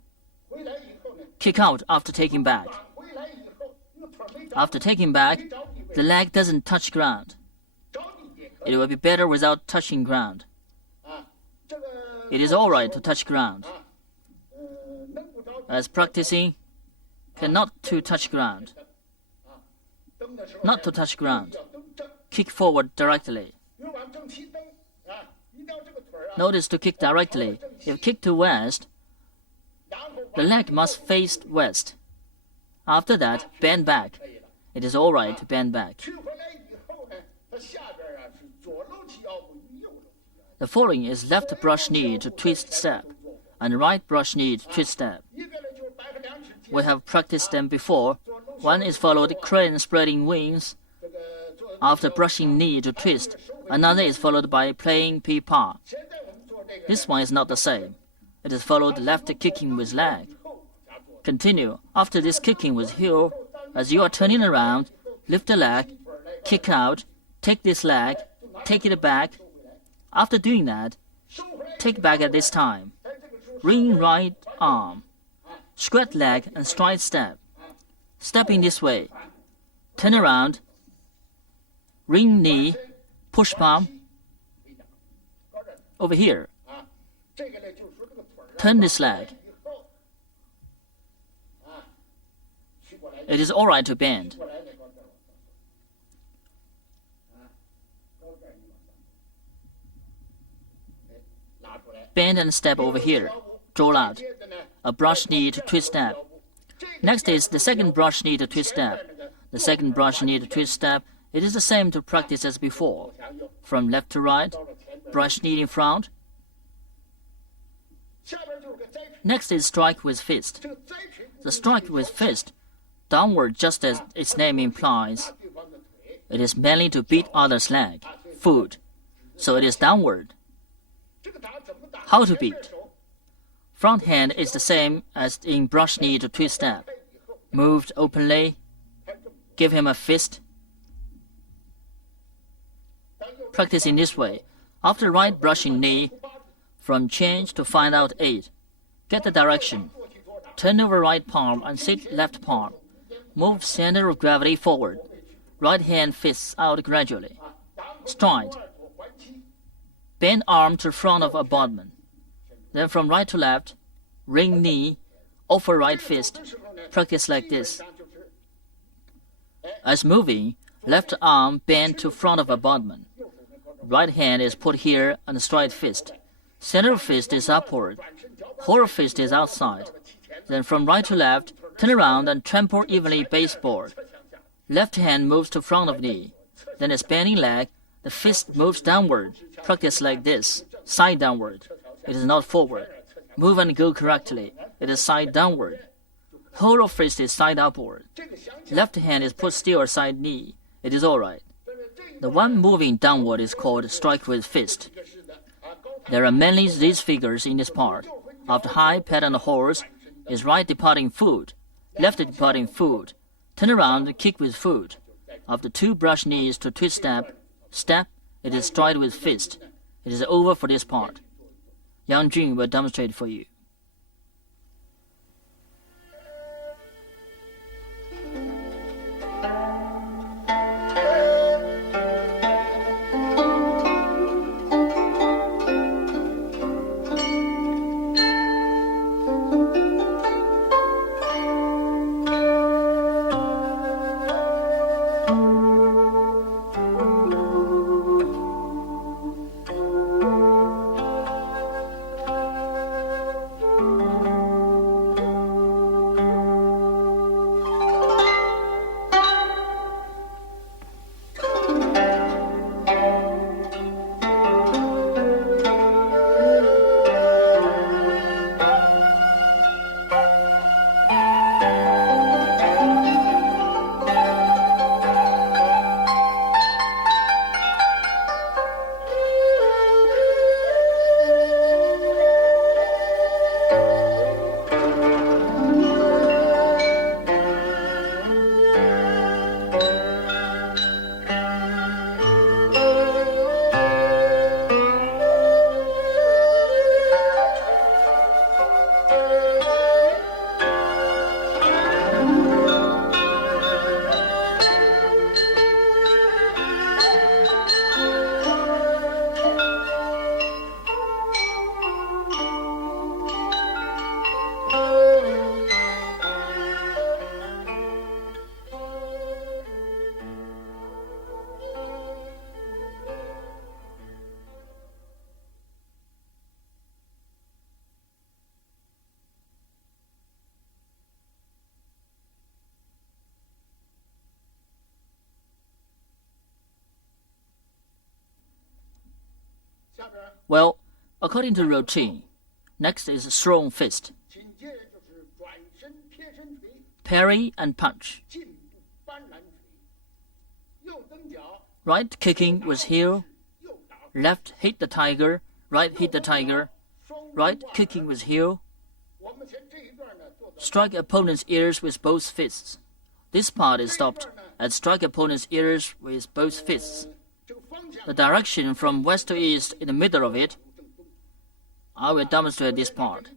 Kick out after taking back. After taking back, the leg doesn't touch ground. It will be better without touching ground. It is all right to touch ground. As practicing, cannot to touch ground. Not to touch ground. Kick forward directly. Notice to kick directly. If kick to west, the leg must face west. After that, bend back. It is all right to bend back. The following is left brush knee to twist step and right brush knee to twist step. We have practiced them before. One is followed crane spreading wings after brushing knee to twist. Another is followed by playing pea-pa. This one is not the same. It is followed left kicking with leg. Continue. After this kicking with heel, as you are turning around, lift the leg, kick out, take this leg, take it back. After doing that, take back at this time. Ring right arm, squat leg and stride step. Stepping this way. Turn around, ring knee, push palm. Over here. Turn this leg. It is all right to bend. Bend and step over here. Draw out. A brush knee to twist step. Next is the second brush knee to twist step. The second brush knee to twist step. It is the same to practice as before. From left to right, brush knee in front. Next is strike with fist. The strike with fist, downward just as its name implies. It is mainly to beat others' leg, foot, so it is downward. How to beat? Front hand is the same as in brush knee to twist step. Moved openly, give him a fist. Practice in this way. After right brushing knee, from change to find out 8. Get the direction. Turn over right palm and sit left palm. Move center of gravity forward. Right hand fists out gradually. Stride. Bend arm to front of abutment. Then from right to left, ring knee, offer right fist. Practice like this. As moving, left arm bend to front of abutment. Right hand is put here and stride fist. Center fist is upward. Whole fist is outside. Then from right to left, turn around and trample evenly baseboard. Left hand moves to front of knee. Then as bending leg, the fist moves downward. Practice like this, side downward. It is not forward. Move and go correctly. It is side downward. Whole of fist is side upward. Left hand is put still aside knee. It is all right. The one moving downward is called strike with fist. There are mainly these figures in this part. After high pattern horse is right departing foot, left departing foot. Turn around and kick with foot. After 2 brush knees to twist step, step, it is stride with fist. It is over for this part. Yang Jun will demonstrate for you. Well, according to routine, next is strong fist. Parry and punch. Right kicking with heel. Left hit the tiger. Right hit the tiger. Right kicking with heel. Strike opponent's ears with both fists. This part is stopped at strike opponent's ears with both fists. The direction from west to east in the middle of it. I will demonstrate this part.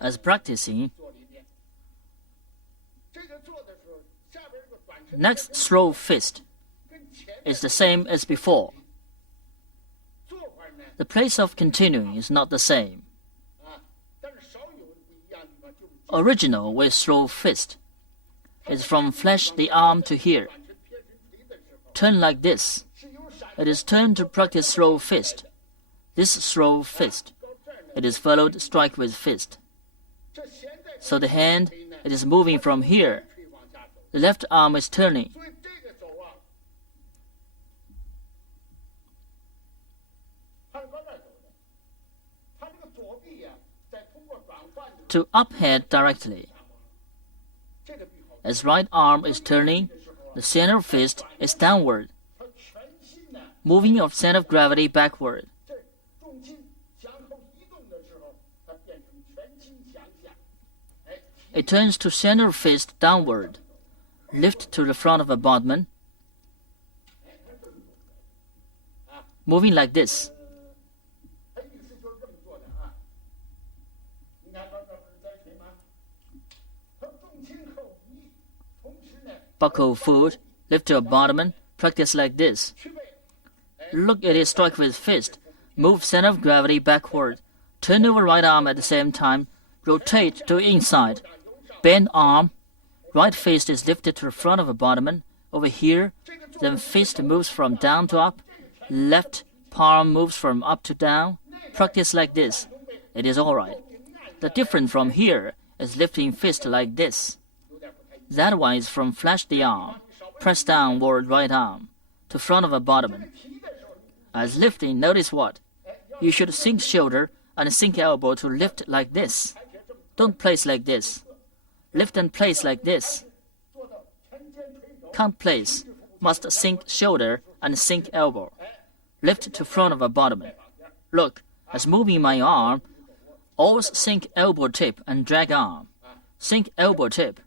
As practicing, next slow fist is the same as before. The place of continuing is not the same. Original with slow fist is from flash the arm to here. Turn like this. It is turned to practice slow fist. This slow fist. It is followed strike with fist. So the hand, it is moving from here. The left arm is turning. To uphead directly. As right arm is turning, the center fist is downward, moving of center of gravity backward. It turns to center fist downward, lift to the front of abutment, moving like this. Buckle foot, lift to abutment, practice like this. Look at it, strike with fist, move center of gravity backward, turn over right arm at the same time, rotate to inside, bend arm, right fist is lifted to the front of abutment, over here, then fist moves from down to up, left palm moves from up to down, practice like this. It is alright. The difference from here is lifting fist like this. That one is from flash the arm, press downward right arm, to front of abutment. As lifting, notice what? You should sink shoulder and sink elbow to lift like this. Don't place like this. Lift and place like this. Can't place. Must sink shoulder and sink elbow. Lift to front of abutment. Look, as moving my arm, always sink elbow tip and drag arm. Sink elbow tip.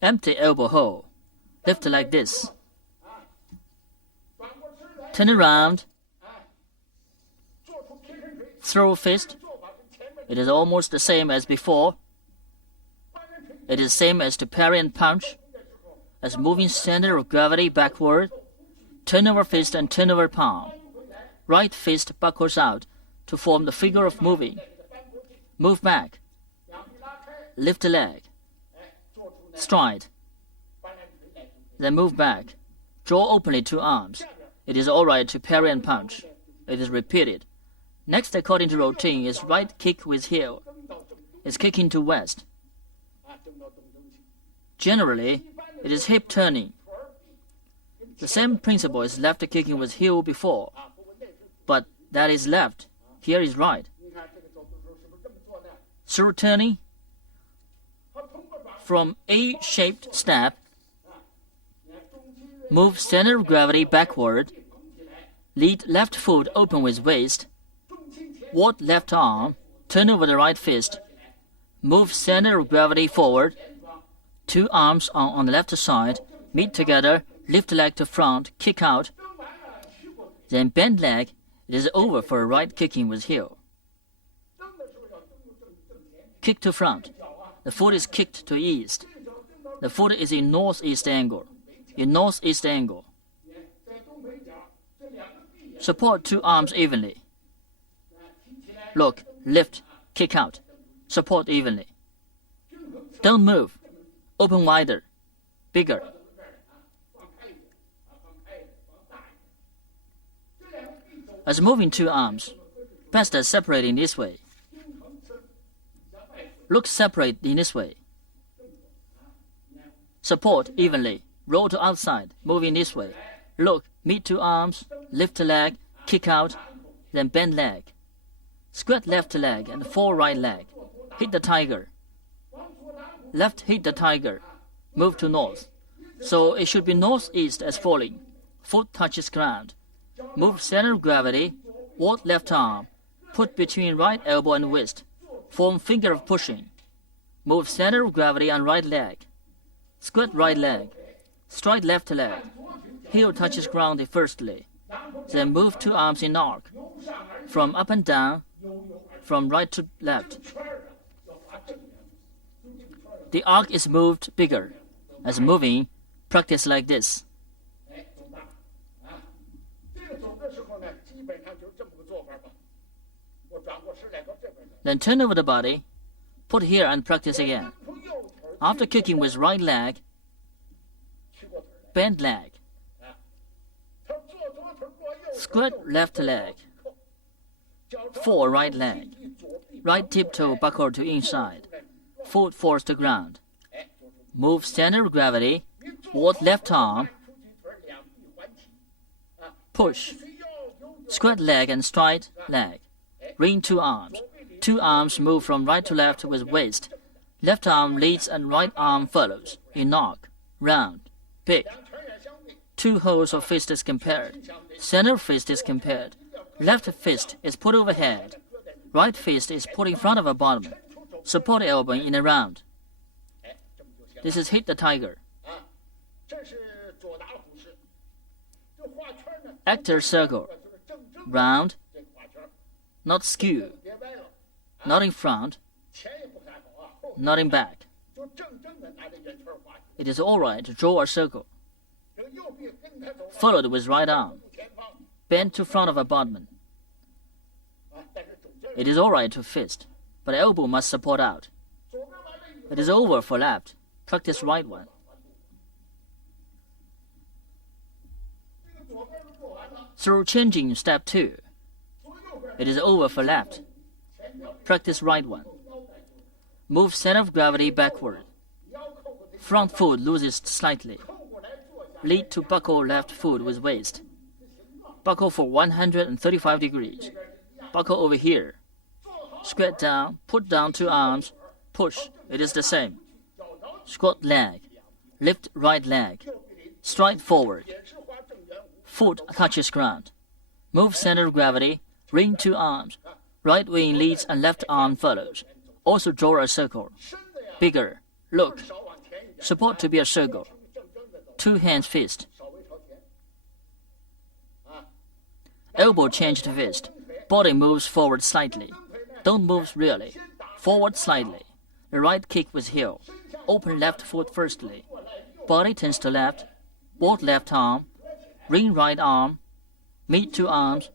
Empty elbow hole. Lift like this. Turn around. Throw fist. It is almost the same as before. It is same as to parry and punch, as moving center of gravity backward, turn over fist and turn over palm. Right fist buckles out to form the figure of moving. Move back. Lift the leg. Stride. Then move back. Draw openly two arms. It is alright to parry and punch. It is repeated. Next, according to routine, is right kick with heel. It's kicking to west. Generally, it is hip turning. The same principle is left kicking with heel before, but that is left. Here is right. Through turning, from A-shaped step, move center of gravity backward, lead left foot open with waist, ward left arm, turn over the right fist, move center of gravity forward, two arms on the left side, meet together, lift leg to front, kick out, then bend leg. It is over for right kicking with heel. Kick to front. The foot is kicked to east. The foot is in northeast angle. In northeast angle. Support two arms evenly. Look, lift, kick out. Support evenly. Don't move. Open wider. Bigger. As moving two arms, best as separating this way. Look separate in this way. Support evenly. Roll to outside, moving this way. Look, meet two arms, lift the leg, kick out, then bend leg. Squat left leg and fall right leg. Hit the tiger. Left hit the tiger. Move to north. So it should be northeast as falling. Foot touches ground. Move center of gravity. Ward left arm. Put between right elbow and wrist. Form finger of pushing. Move center of gravity on right leg. Squat right leg. Stride left leg. Heel touches ground firstly. Then move two arms in arc. From up and down. From right to left. The arc is moved bigger. As moving, practice like this. Then turn over the body, put here and practice again. After kicking with right leg, bend leg. Squat left leg. Fall right leg. Right tiptoe buckle to inside. Foot falls to ground. Move center of gravity. Ward left arm. Push. Squat leg and stride leg. Ring two arms. Two arms move from right to left with waist. Left arm leads and right arm follows. In knock. Round. Big. Two holes of fist is compared. Center fist is compared. Left fist is put overhead. Right fist is put in front of a bottom. Support elbow in a round. This is hit the tiger. Actor circle. Round. Not skew. Not in front. Not in back. It is alright to draw a circle. Followed with right arm. Bend to front of abutment. It is alright to fist, but elbow must support out. It is over for left. Practice right one. Through changing step 2. It is over for left. Practice right one. Move center of gravity backward. Front foot loses slightly. Lead to buckle left foot with waist. Buckle for 135 degrees. Buckle over here. Squat down, put down two arms, push. It is the same. Squat leg. Lift right leg. Stride forward. Foot touches ground. Move center of gravity. Ring two arms. Right wing leads and left arm follows. Also draw a circle. Bigger. Look. Support to be a circle. Two hands fist. Elbow change to fist. body moves forward slightly. Don't move really. Forward slightly. The right kick with heel. Open left foot firstly. Body turns to left. Both left arm. Ring right arm. Meet two arms.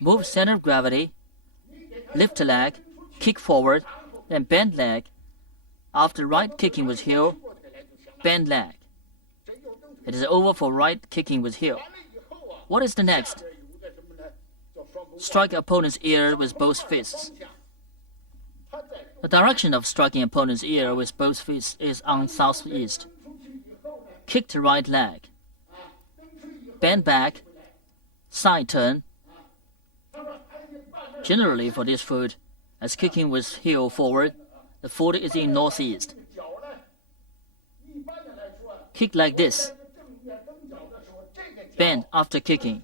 Move center of gravity. Lift the leg. Kick forward. Then bend leg. After right kicking with heel, bend leg. It is over for right kicking with heel. What is the next? Strike opponent's ear with both fists. The direction of striking opponent's ear with both fists is on southeast. Kick the right leg. Bend back. Side turn. Generally for this foot, as kicking with heel forward, the foot is in northeast. Kick like this. Bend after kicking.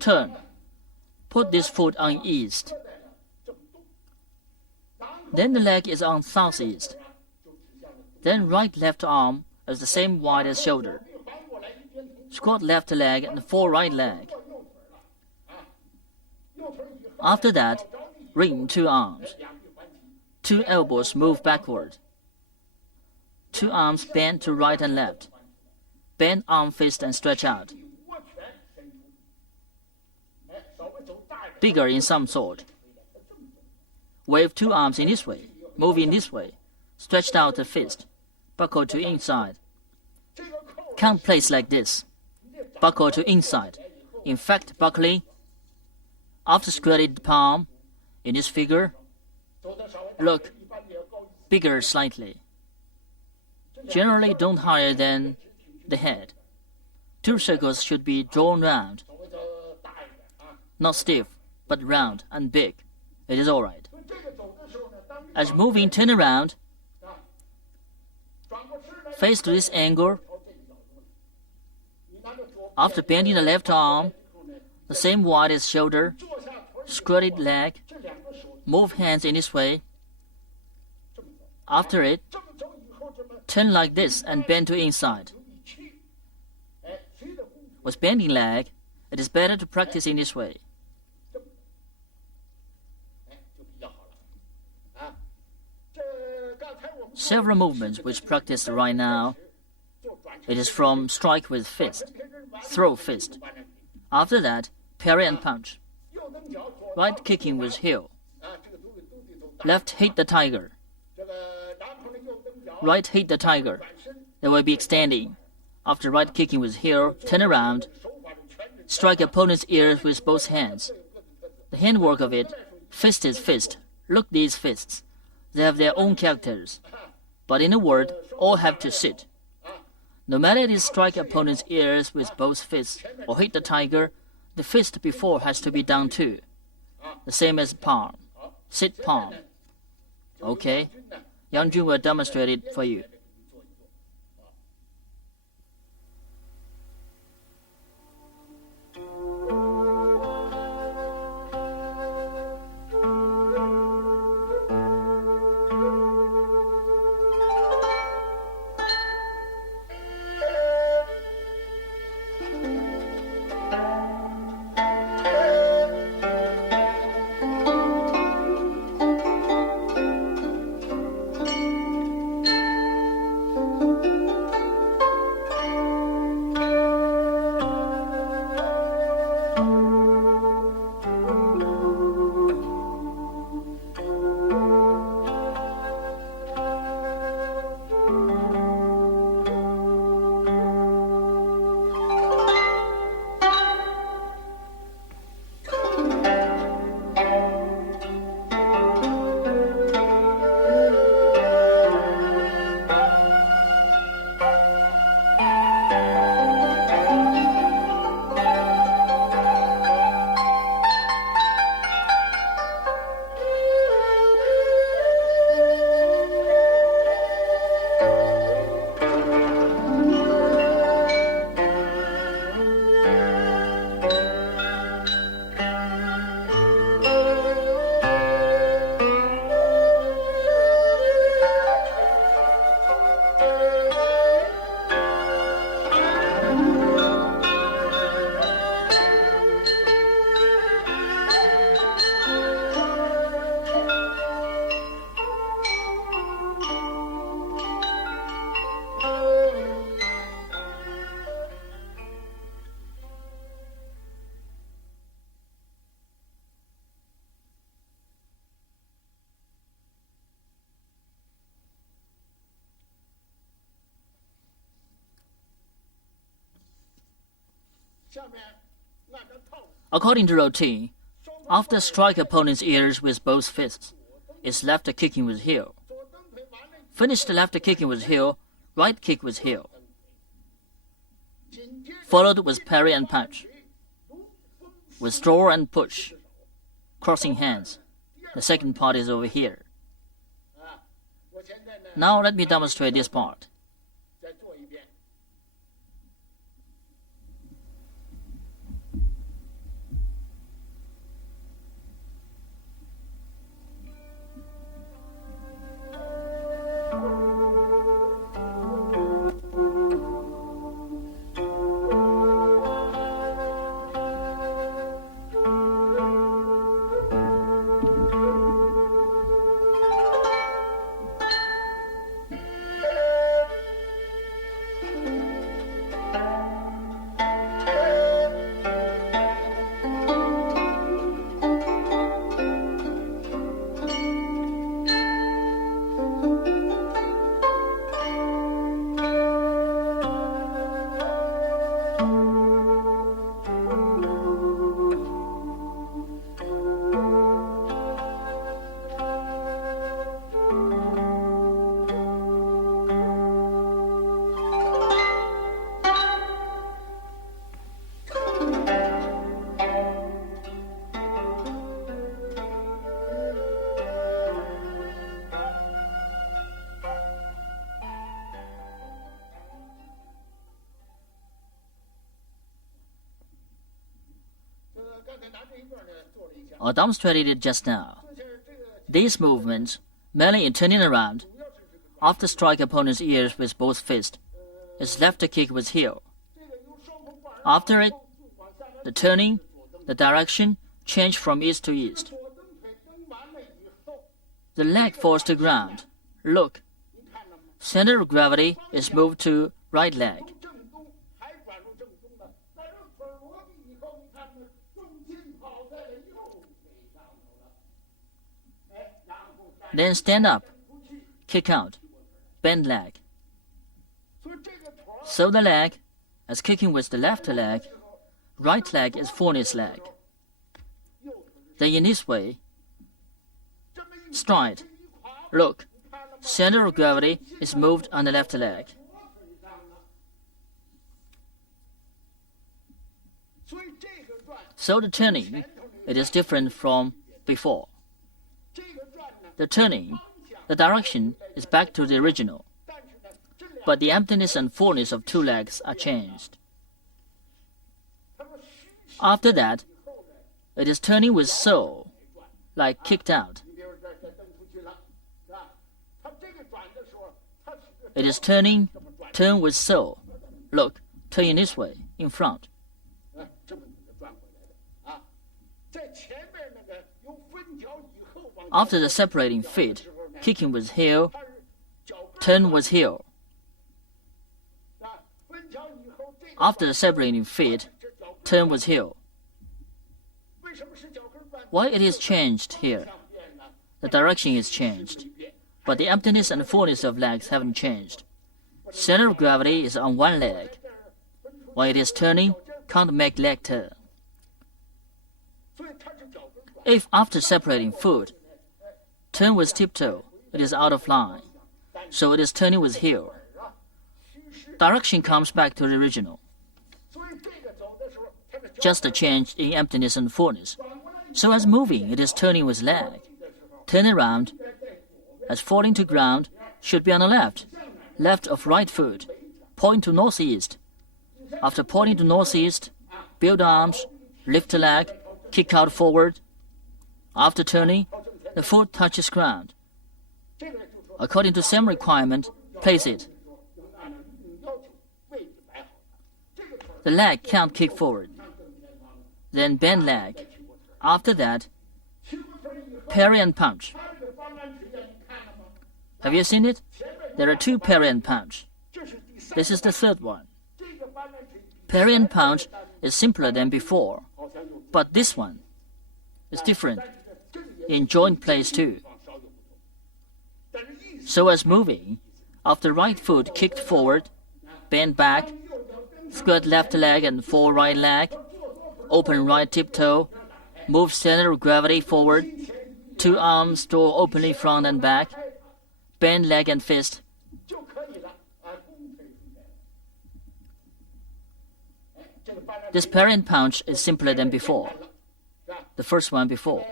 Turn. Put this foot on east. Then the leg is on southeast. Then right left arm is the same wide as shoulder. Squat left leg and fall right leg. After that, ring two arms. Two elbows move backward. Two arms bend to right and left. Bend arm fist and stretch out. Bigger in some sort. Wave two arms in this way. Move in this way. Stretched out the fist. Buckle to inside. Can't place like this. Buckle to inside. In fact, buckling. After squatted palm, in this figure, look, bigger slightly. Generally don't higher than the head. Two circles should be drawn round. Not stiff, but round and big. It is alright. As moving, turn around. Face to this angle. After bending the left arm, the same wide as shoulder, squatted leg, move hands in this way. After it, turn like this and bend to inside. With bending leg, it is better to practice in this way. Several movements which practiced right now. It is from strike with fist, throw fist. After that, parry and punch. Right kicking with heel. Left hit the tiger. Right hit the tiger. They will be extending. After right kicking with heel, turn around. Strike opponent's ears with both hands. The handwork of it, fist is fist. Look these fists. They have their own characters. But in a word, all have to sit. No matter it is strike opponent's ears with both fists or hit the tiger, the fist before has to be down too. The same as palm. Sit palm. Okay? Yang Jun will demonstrate it for you. According to routine, after strike opponent's ears with both fists, is left kicking with heel. Finish the left kicking with heel, right kick with heel. Followed with parry and punch. Withdraw and push. Crossing hands. The second part is over here. Now let me demonstrate this part. I demonstrated it just now. These movements, mainly in turning around, after strike opponent's ears with both fists, is left kick with heel. After it, the turning, the direction, change from east to east. The leg falls to ground. Look. Center of gravity is moved to right leg. Then stand up, kick out, bend leg. So the leg, as kicking with the left leg, right leg is Forney's leg. Then in this way, stride. Look, center of gravity is moved on the left leg. So the turning, it is different from before. The turning, the direction is back to the original, but the emptiness and fullness of two legs are changed. After that, it is turning with soul, like kicked out. It is turn with soul. Look, turning this way, in front. After the separating feet, kicking with heel, turn with heel. After the separating feet, turn with heel. Why it is changed here? The direction is changed, but the emptiness and fullness of legs haven't changed. Center of gravity is on one leg. While it is turning, can't make leg turn. If after separating foot, turn with tiptoe, it is out of line, so it is turning with heel. Direction comes back to the original. Just a change in emptiness and fullness. So as moving, it is turning with leg. Turn around, as falling to ground, should be on the left, left of right foot, point to northeast. After pointing to northeast, build arms, lift the leg, kick out forward. After turning, the foot touches ground. According to same requirement, place it. The leg can't kick forward. Then bend leg. After that, parry and punch. Have you seen it? There are two parry and punch. This is the third one. Parry and punch is simpler than before, but this one is different in joint place too. So as moving, after right foot kicked forward, bend back, Squat left leg and fold right leg. Open right tiptoe. Move center of gravity forward. 2 arms draw openly front and back. Bend leg and fist. This parry and punch is simpler than before. The first one before.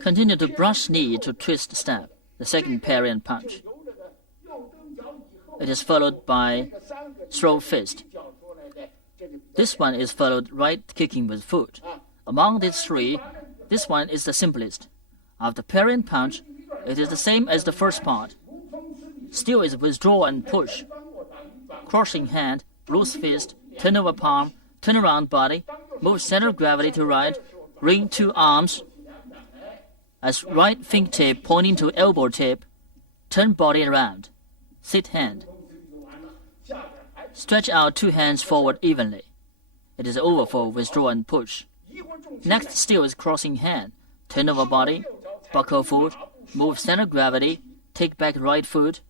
Continue to brush knee to twist step, the second parry and punch. It is followed by throw fist. This one is followed right kicking with foot. Among these three, this one is the simplest. After parry and punch, it is the same as the first part. Still is withdraw and push. Crossing hand, loose fist, turn over palm, turn around body, move center of gravity to right, ring 2 arms. As right fingertip pointing to elbow tip, turn body around. Sit hand. Stretch out 2 hands forward evenly. It is over for withdraw and push. Next still is crossing hand, turn over body, buckle foot, move center of gravity, take back right foot,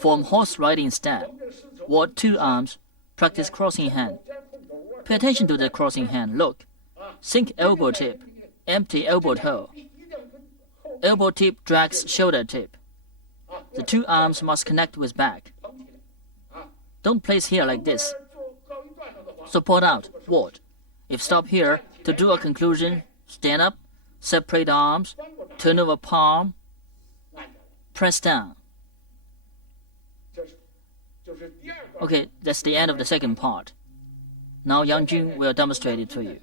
form horse riding step, ward 2 arms, practice crossing hand. Pay attention to the crossing hand, look. Sink elbow tip, empty elbow toe. Elbow tip drags shoulder tip. The 2 arms must connect with back. Don't place here like this. Support out, ward. If stop here, to do a conclusion, stand up, separate arms, turn over palm, press down. Okay, that's the end of the second part. Now Yang Jun will demonstrate it to you.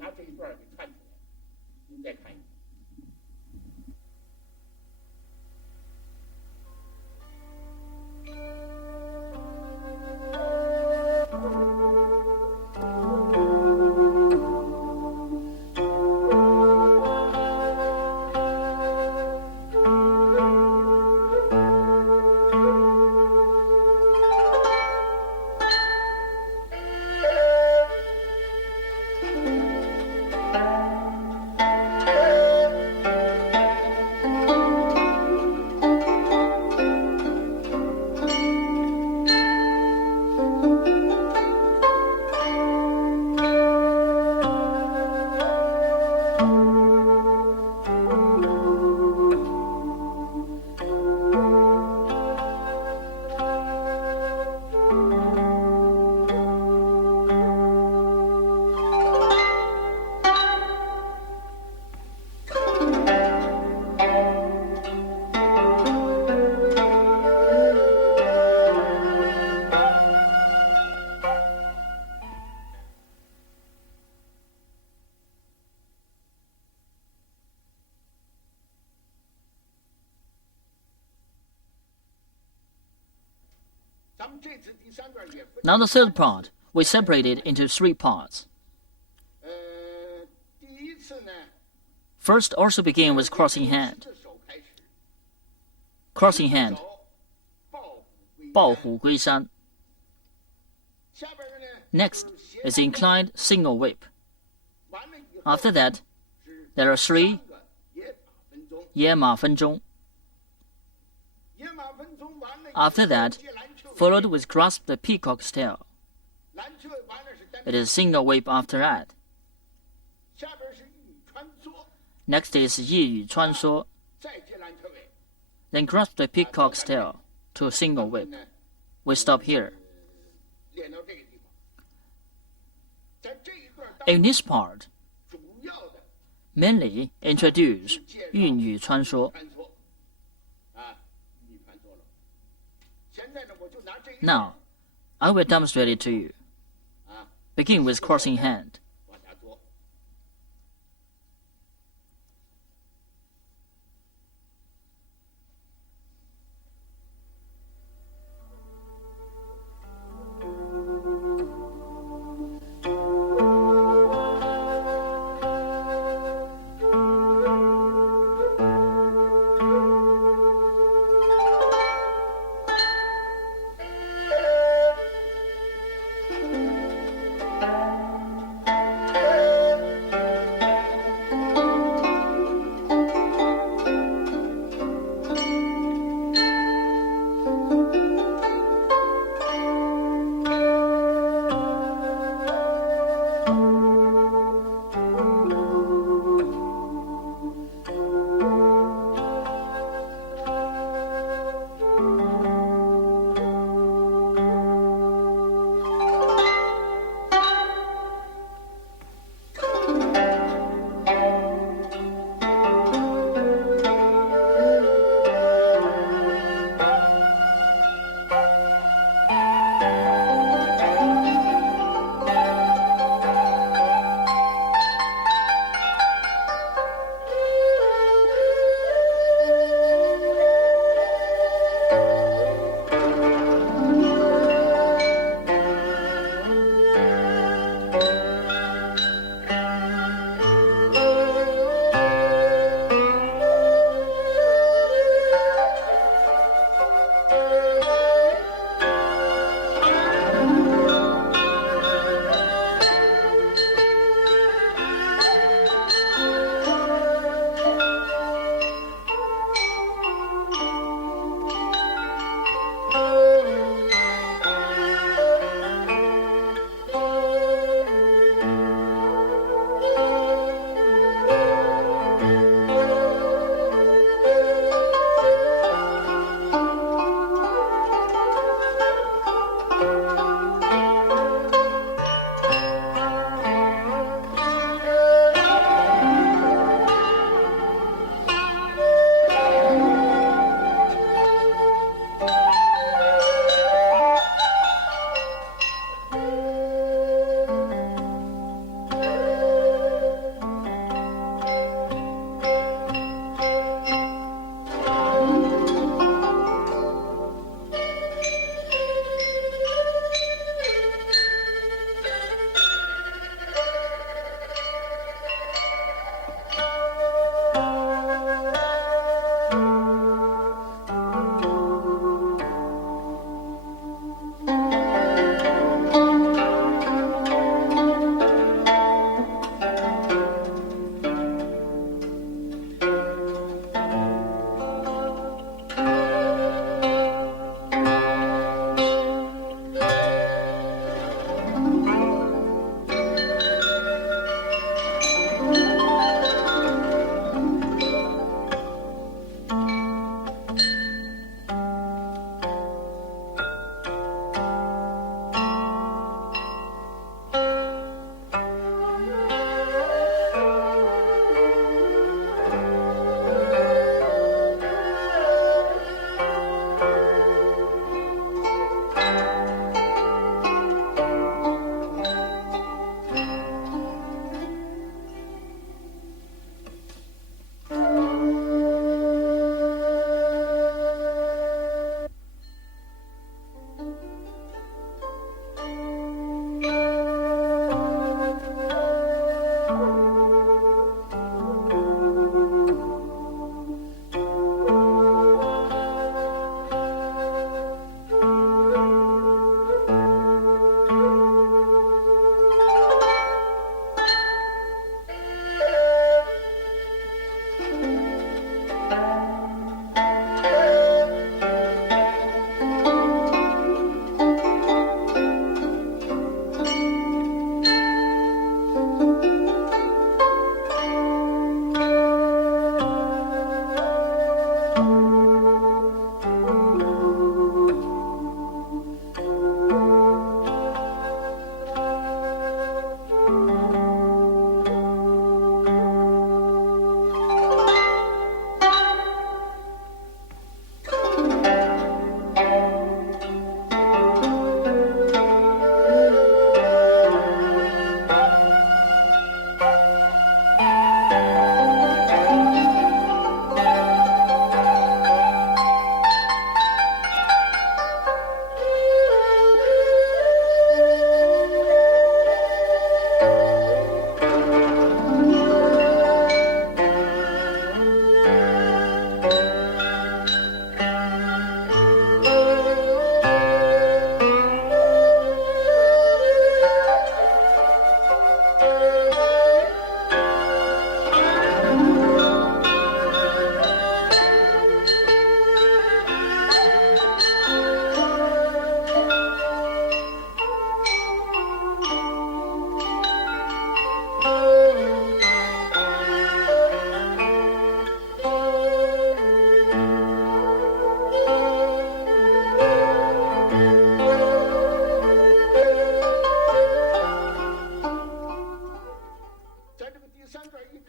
Now the third part, we separate it into 3 parts. First, also begin with crossing hand. Crossing hand, 抱虎归山. Next is inclined single whip. After that, there are 3 野马分鬃. After that, followed with grasp the peacock tail. It is single whip after that. Next is 一语穿梭. Then grasp the peacock's tail to a single whip. We stop here. In this part, mainly introduce 韵语穿梭. Now, I will demonstrate it to you. Begin with crossing hand.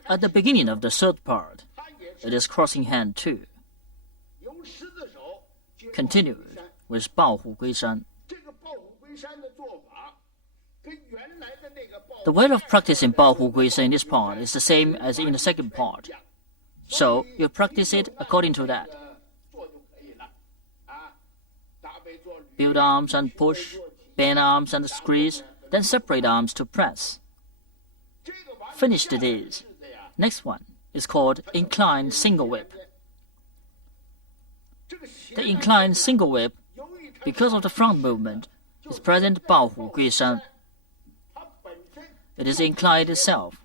At the beginning of the third part, it is crossing hand too. Continued with 抱虎归山. The way of practicing 抱虎归山in this part is the same as in the second part. So you practice it according to that. Build arms and push, bend arms and squeeze, then separate arms to press. Finished these. Next one is called inclined single whip. The inclined single whip, because of the front movement, is present 抱虎归山. It is inclined itself.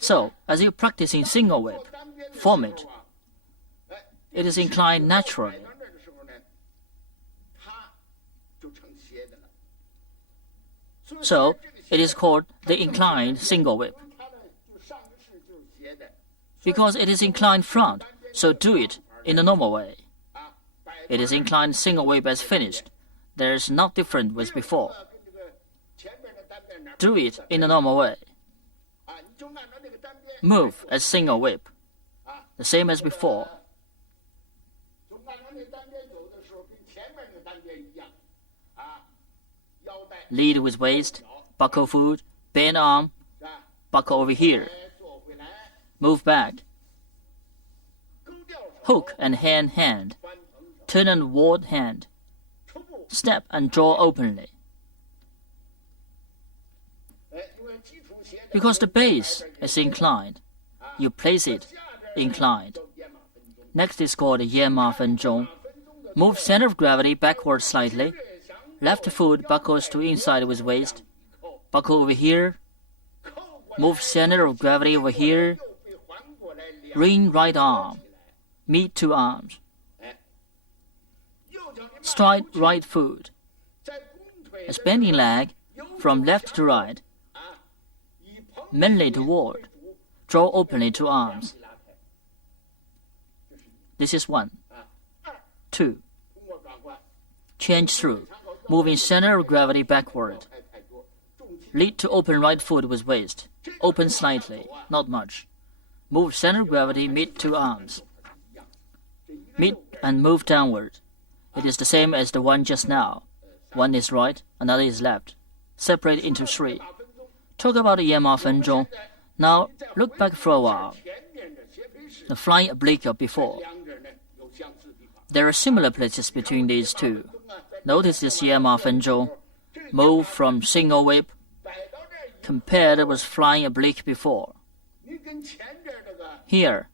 So, as you practicing single whip, form it. It is inclined naturally. So, it is called the inclined single whip. Because it is inclined front, so do it in the normal way. It is inclined single whip as finished. There is not different with before. Do it in the normal way. Move as single whip, the same as before. Lead with waist, buckle foot, bend arm, buckle over here. Move back. Hook and hand, turn and ward hand. Step and draw openly. Because the base is inclined, you place it inclined. Next is called Yan Ma Fen Zhong. Move center of gravity backward slightly. Left foot buckles to inside with waist. Buckle over here. Move center of gravity over here. Ring right arm. Meet two arms. Stride right foot. As bending leg from left to right. Mainly toward. Draw openly two arms. This is 1. 2. Change through. Moving center of gravity backward. Lead to open right foot with waist. Open slightly, not much. Move center of gravity, meet two arms. Meet and move downward. It is the same as the one just now. One is right, another is left. Separate into 3. Talk about the Yan Ma Fen Zhong. Now look back for a while. The flying oblique of before. There are similar places between these two. Notice this Yan Ma Fen Zhong. Move from single whip compared with flying oblique before. Here,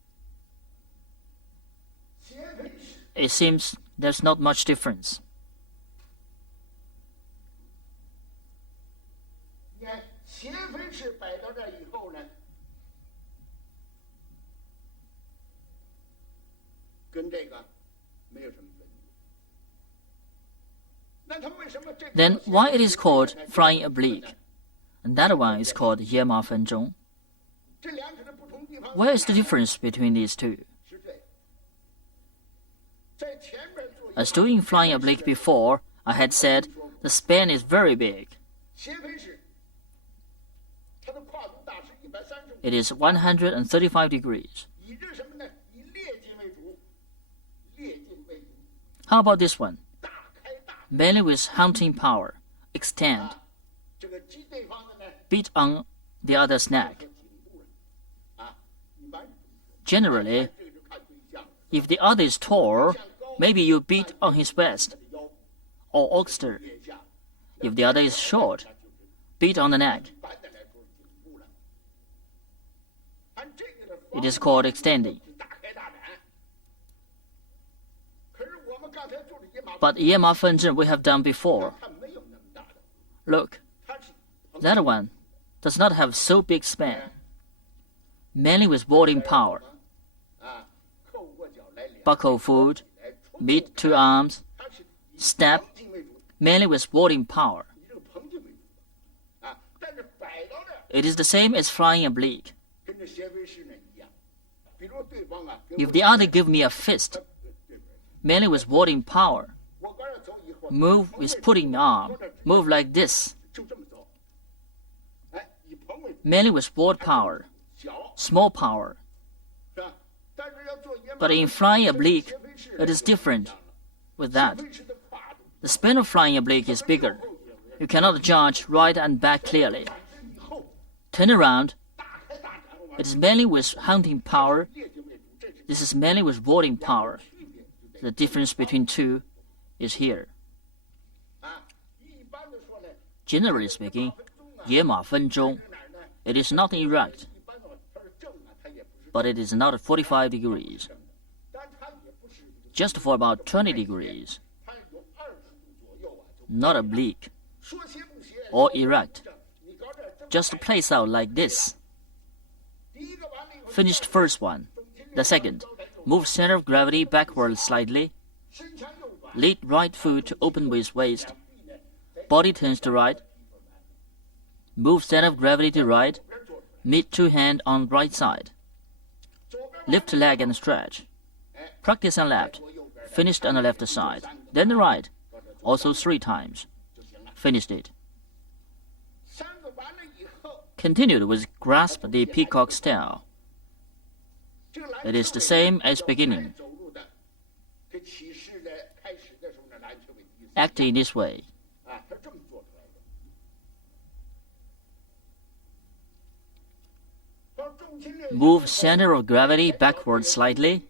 it seems there's not much difference. Then why it is called flying oblique, and that one is called Yan Ma Fen Zhong? Where is the difference between these two? As doing flying oblique before, I had said the span is very big. It is 135 degrees. How about this one? Mainly with hunting power, extend. Beat on the other's neck. Generally, if the other is tall, maybe you beat on his waist or oxter. If the other is short, beat on the neck. It is called extending. But Yan Ma Fen Zhong we have done before. Look, that one does not have so big span, mainly with warding power. Buckle foot, meet two arms, step, mainly with warding power. It is the same as flying oblique. If the other give me a fist, mainly with warding power, move with putting arm, move like this, mainly with ward power. small power. But in flying oblique, it is different with that. The span of flying oblique is bigger. You cannot judge right and back clearly. Turn around. It is mainly with hunting power. This is mainly with warding power. The difference between two is here. Generally speaking, 野马分鬃. It is not erect, but it is not 45 degrees. Just for about 20 degrees. Not oblique or erect. Just place out like this. Finished first one. The second, move center of gravity backward slightly. Lead right foot to open with waist. Body turns to right. Move center of gravity to right. Meet two hands on right side. Lift leg and stretch. Practice on left. Finished on the left side. Then the right. Also 3 times. Finished it. Continued with grasp the peacock style. It is the same as beginning. Act in this way. Move center of gravity backward slightly.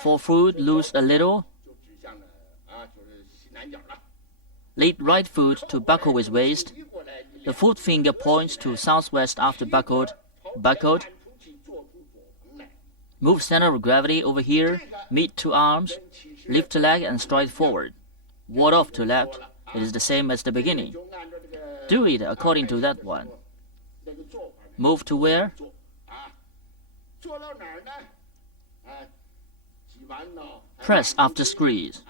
Forefoot loose a little. Lead right foot to buckle with waist. The foot finger points to southwest after buckled. Buckled. Move center of gravity over here. Meet two arms. Lift leg and stride forward. Ward off to left. It is the same as the beginning. Do it according to that one. Move to where? Press after squeeze.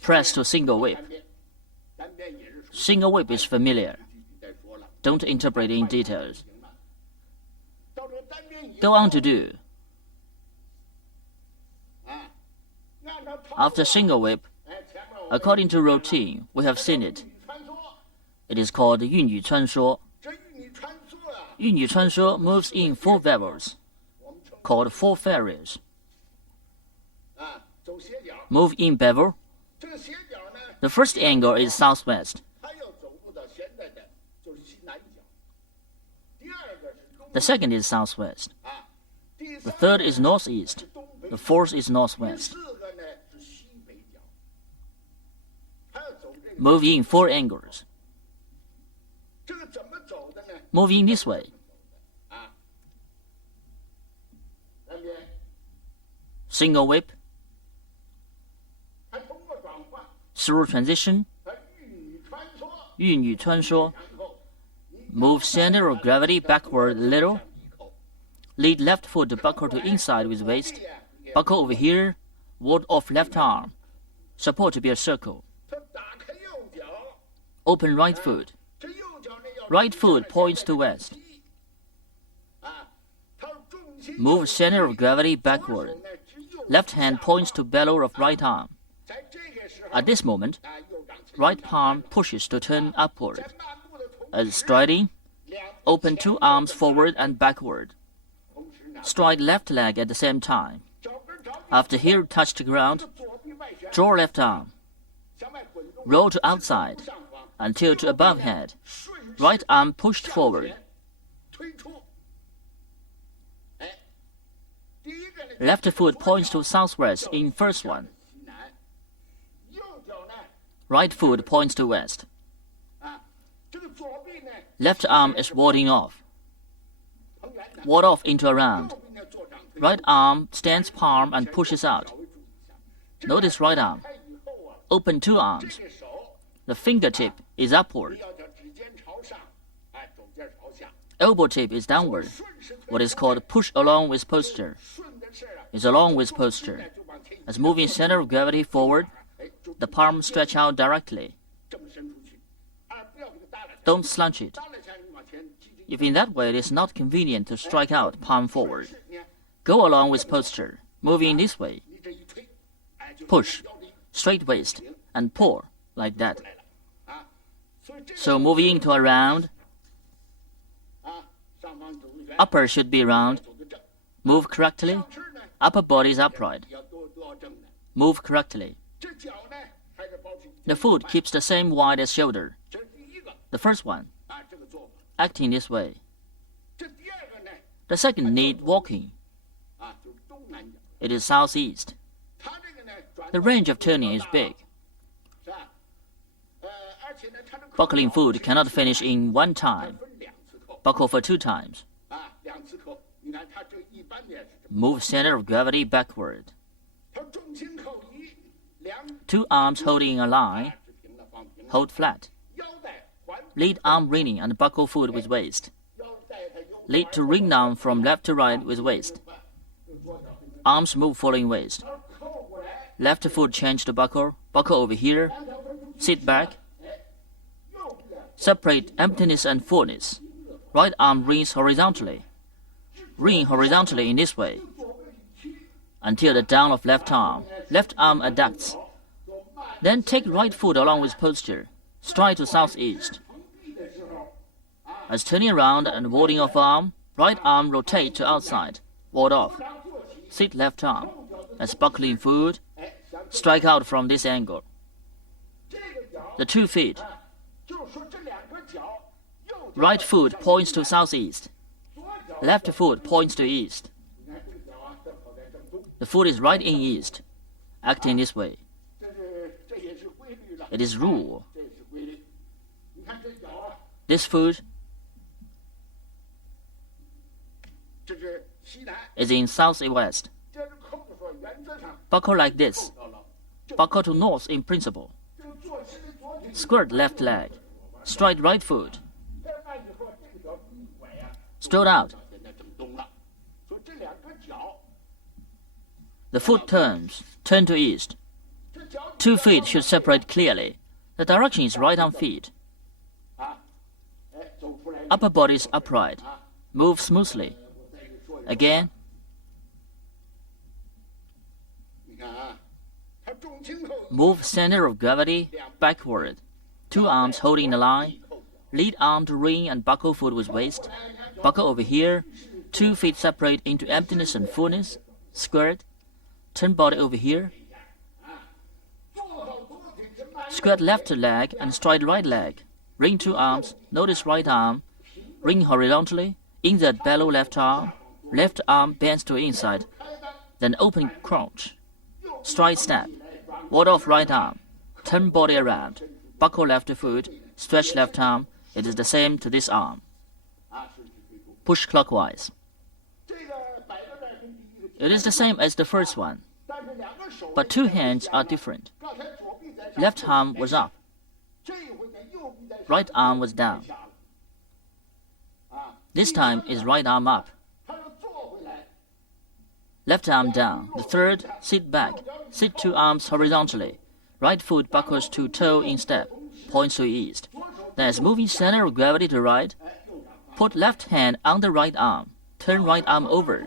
Press to single whip. Single whip is familiar. Don't interpret in details. Go on to do. After single whip, according to routine, we have seen it. It is called 玉女穿梭. 玉女穿梭 moves in 4 vowels, called 4 fairies. Move in bevel. The first angle is southwest. The second is southwest. The third is northeast. The fourth is northwest. Move in 4 angles. Move in this way. Single whip. Through transition. 玉女穿梭. Move center of gravity backward a little. Lead left foot to buckle to inside with waist. Buckle over here. Ward off left arm. Support to be a circle. Open right foot. Right foot points to west. Move center of gravity backward. Left hand points to bellow of right arm. At this moment, right palm pushes to turn upward. As striding, open 2 arms forward and backward. Stride left leg at the same time. After heel touch the ground, draw left arm. Roll to outside until to above head. Right arm pushed forward. Left foot points to southwest in first one. Right foot points to west. Left arm is warding off. Ward off into a round. Right arm stands palm and pushes out. Notice right arm. Open 2 arms. The fingertip is upward. Elbow tip is downward. What is called push along with posture. Is along with posture. As moving center of gravity forward, the palm stretch out directly. Don't slouch it. If in that way it is not convenient to strike out palm forward, go along with posture, moving this way. Push, straight waist, and pull, like that. So moving into a round, Upper should be round. Move correctly. Upper body is upright. Move correctly. The foot keeps the same wide as shoulder. The first one, acting this way. The second need walking. It is southeast. The range of turning is big. Buckling foot cannot finish in one time. Buckle for 2 times. Move center of gravity backward. 2 arms holding a line. Hold flat. Lead arm ringing and buckle foot with waist. Lead to ring down from left to right with waist. Arms move following waist. Left foot change to buckle. Buckle over here. Sit back. Separate emptiness and fullness. Right arm rings horizontally. Ring horizontally in this way until the down of left arm. Left arm adducts. Then take right foot along with posture. Stride to southeast. As turning around and warding off arm, right arm rotate to outside. Ward off. Sit left arm. As buckling foot, strike out from this angle. The 2 feet. Right foot points to southeast. Left foot points to east. The foot is right in east, acting this way. It is rule. This foot is in southwest. Buckle like this. Buckle to north in principle. Squirt left leg. Stride right foot. Strode out. The foot turns. Turn to east. 2 feet should separate clearly. The direction is right on feet. Upper body is upright. Move smoothly. Again. Move center of gravity backward. 2 arms holding the line. Lead arm to ring and buckle foot with waist. Buckle over here. 2 feet separate into emptiness and fullness. Squirt. Turn body over here. Squirt left leg and stride right leg. Ring 2 arms. Notice right arm. Ring horizontally. Insert below left arm. Left arm bends to inside. Then open crouch. Stride step. Ward off right arm. Turn body around. Buckle left foot. Stretch left arm. It is the same to this arm. Push clockwise. It is the same as the first one, but 2 hands are different. Left arm was up. Right arm was down. This time is right arm up. Left arm down. The third, sit back. Sit 2 arms horizontally. Right foot buckles to toe in step. Points to east. Then as moving center of gravity to right, put left hand on the right arm. Turn right arm over.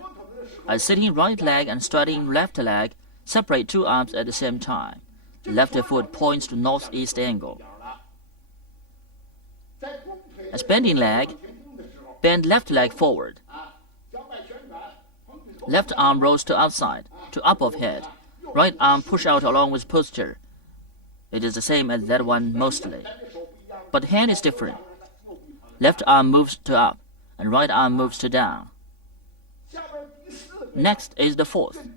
As sitting right leg and striding left leg, separate 2 arms at the same time. The left foot points to northeast angle. As bending leg, bend left leg forward. Left arm rolls to outside, to up of head. Right arm push out along with posture. It is the same as that one mostly. But hand is different. Left arm moves to up, and right arm moves to down. Next is the 4th,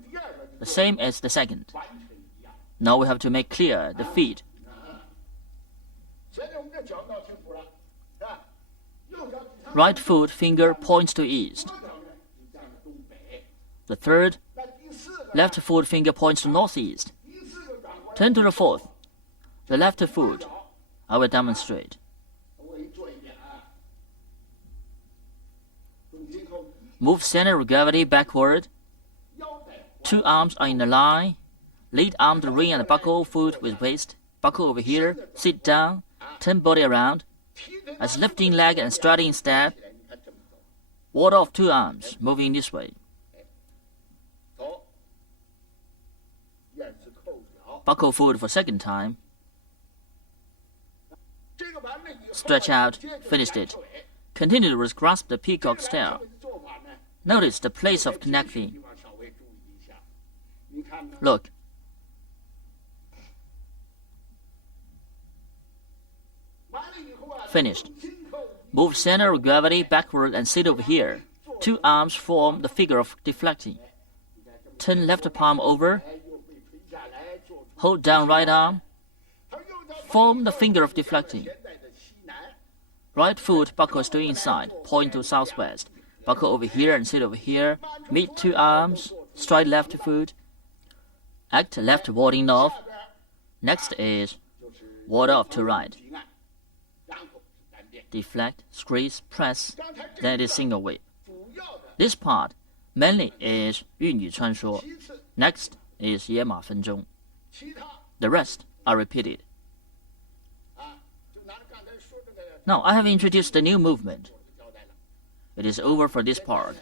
the same as the 2nd. Now we have to make clear the feet. Right foot finger points to east. The 3rd, left foot finger points to northeast. Turn to the 4th, the left foot. I will demonstrate. Move center of gravity backward. 2 arms are in a line. Lead arm to ring and buckle foot with waist. Buckle over here. Sit down. Turn body around. As lifting leg and striding step. Ward off 2 arms, moving this way. Buckle foot for 2nd time. Stretch out. Finished it. Continue to grasp the peacock style. Notice the place of connecting. Look. Finished. Move center of gravity backward and sit over here. Two arms form the figure of deflecting. Turn left palm over. Hold down right arm. Form the finger of deflecting. Right foot buckles to inside, point to southwest. Buckle over here and sit over here. Meet two arms, stride left foot. Act left warding off. Next is ward off to right. Deflect, squeeze, press, then it is single whip. This part mainly is 玉女穿梭. Next is 野马分鬃. The rest are repeated. Now I have introduced the new movement. It is over for this part.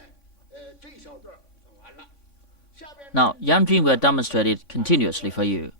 Now Yang Jun will demonstrate it continuously for you.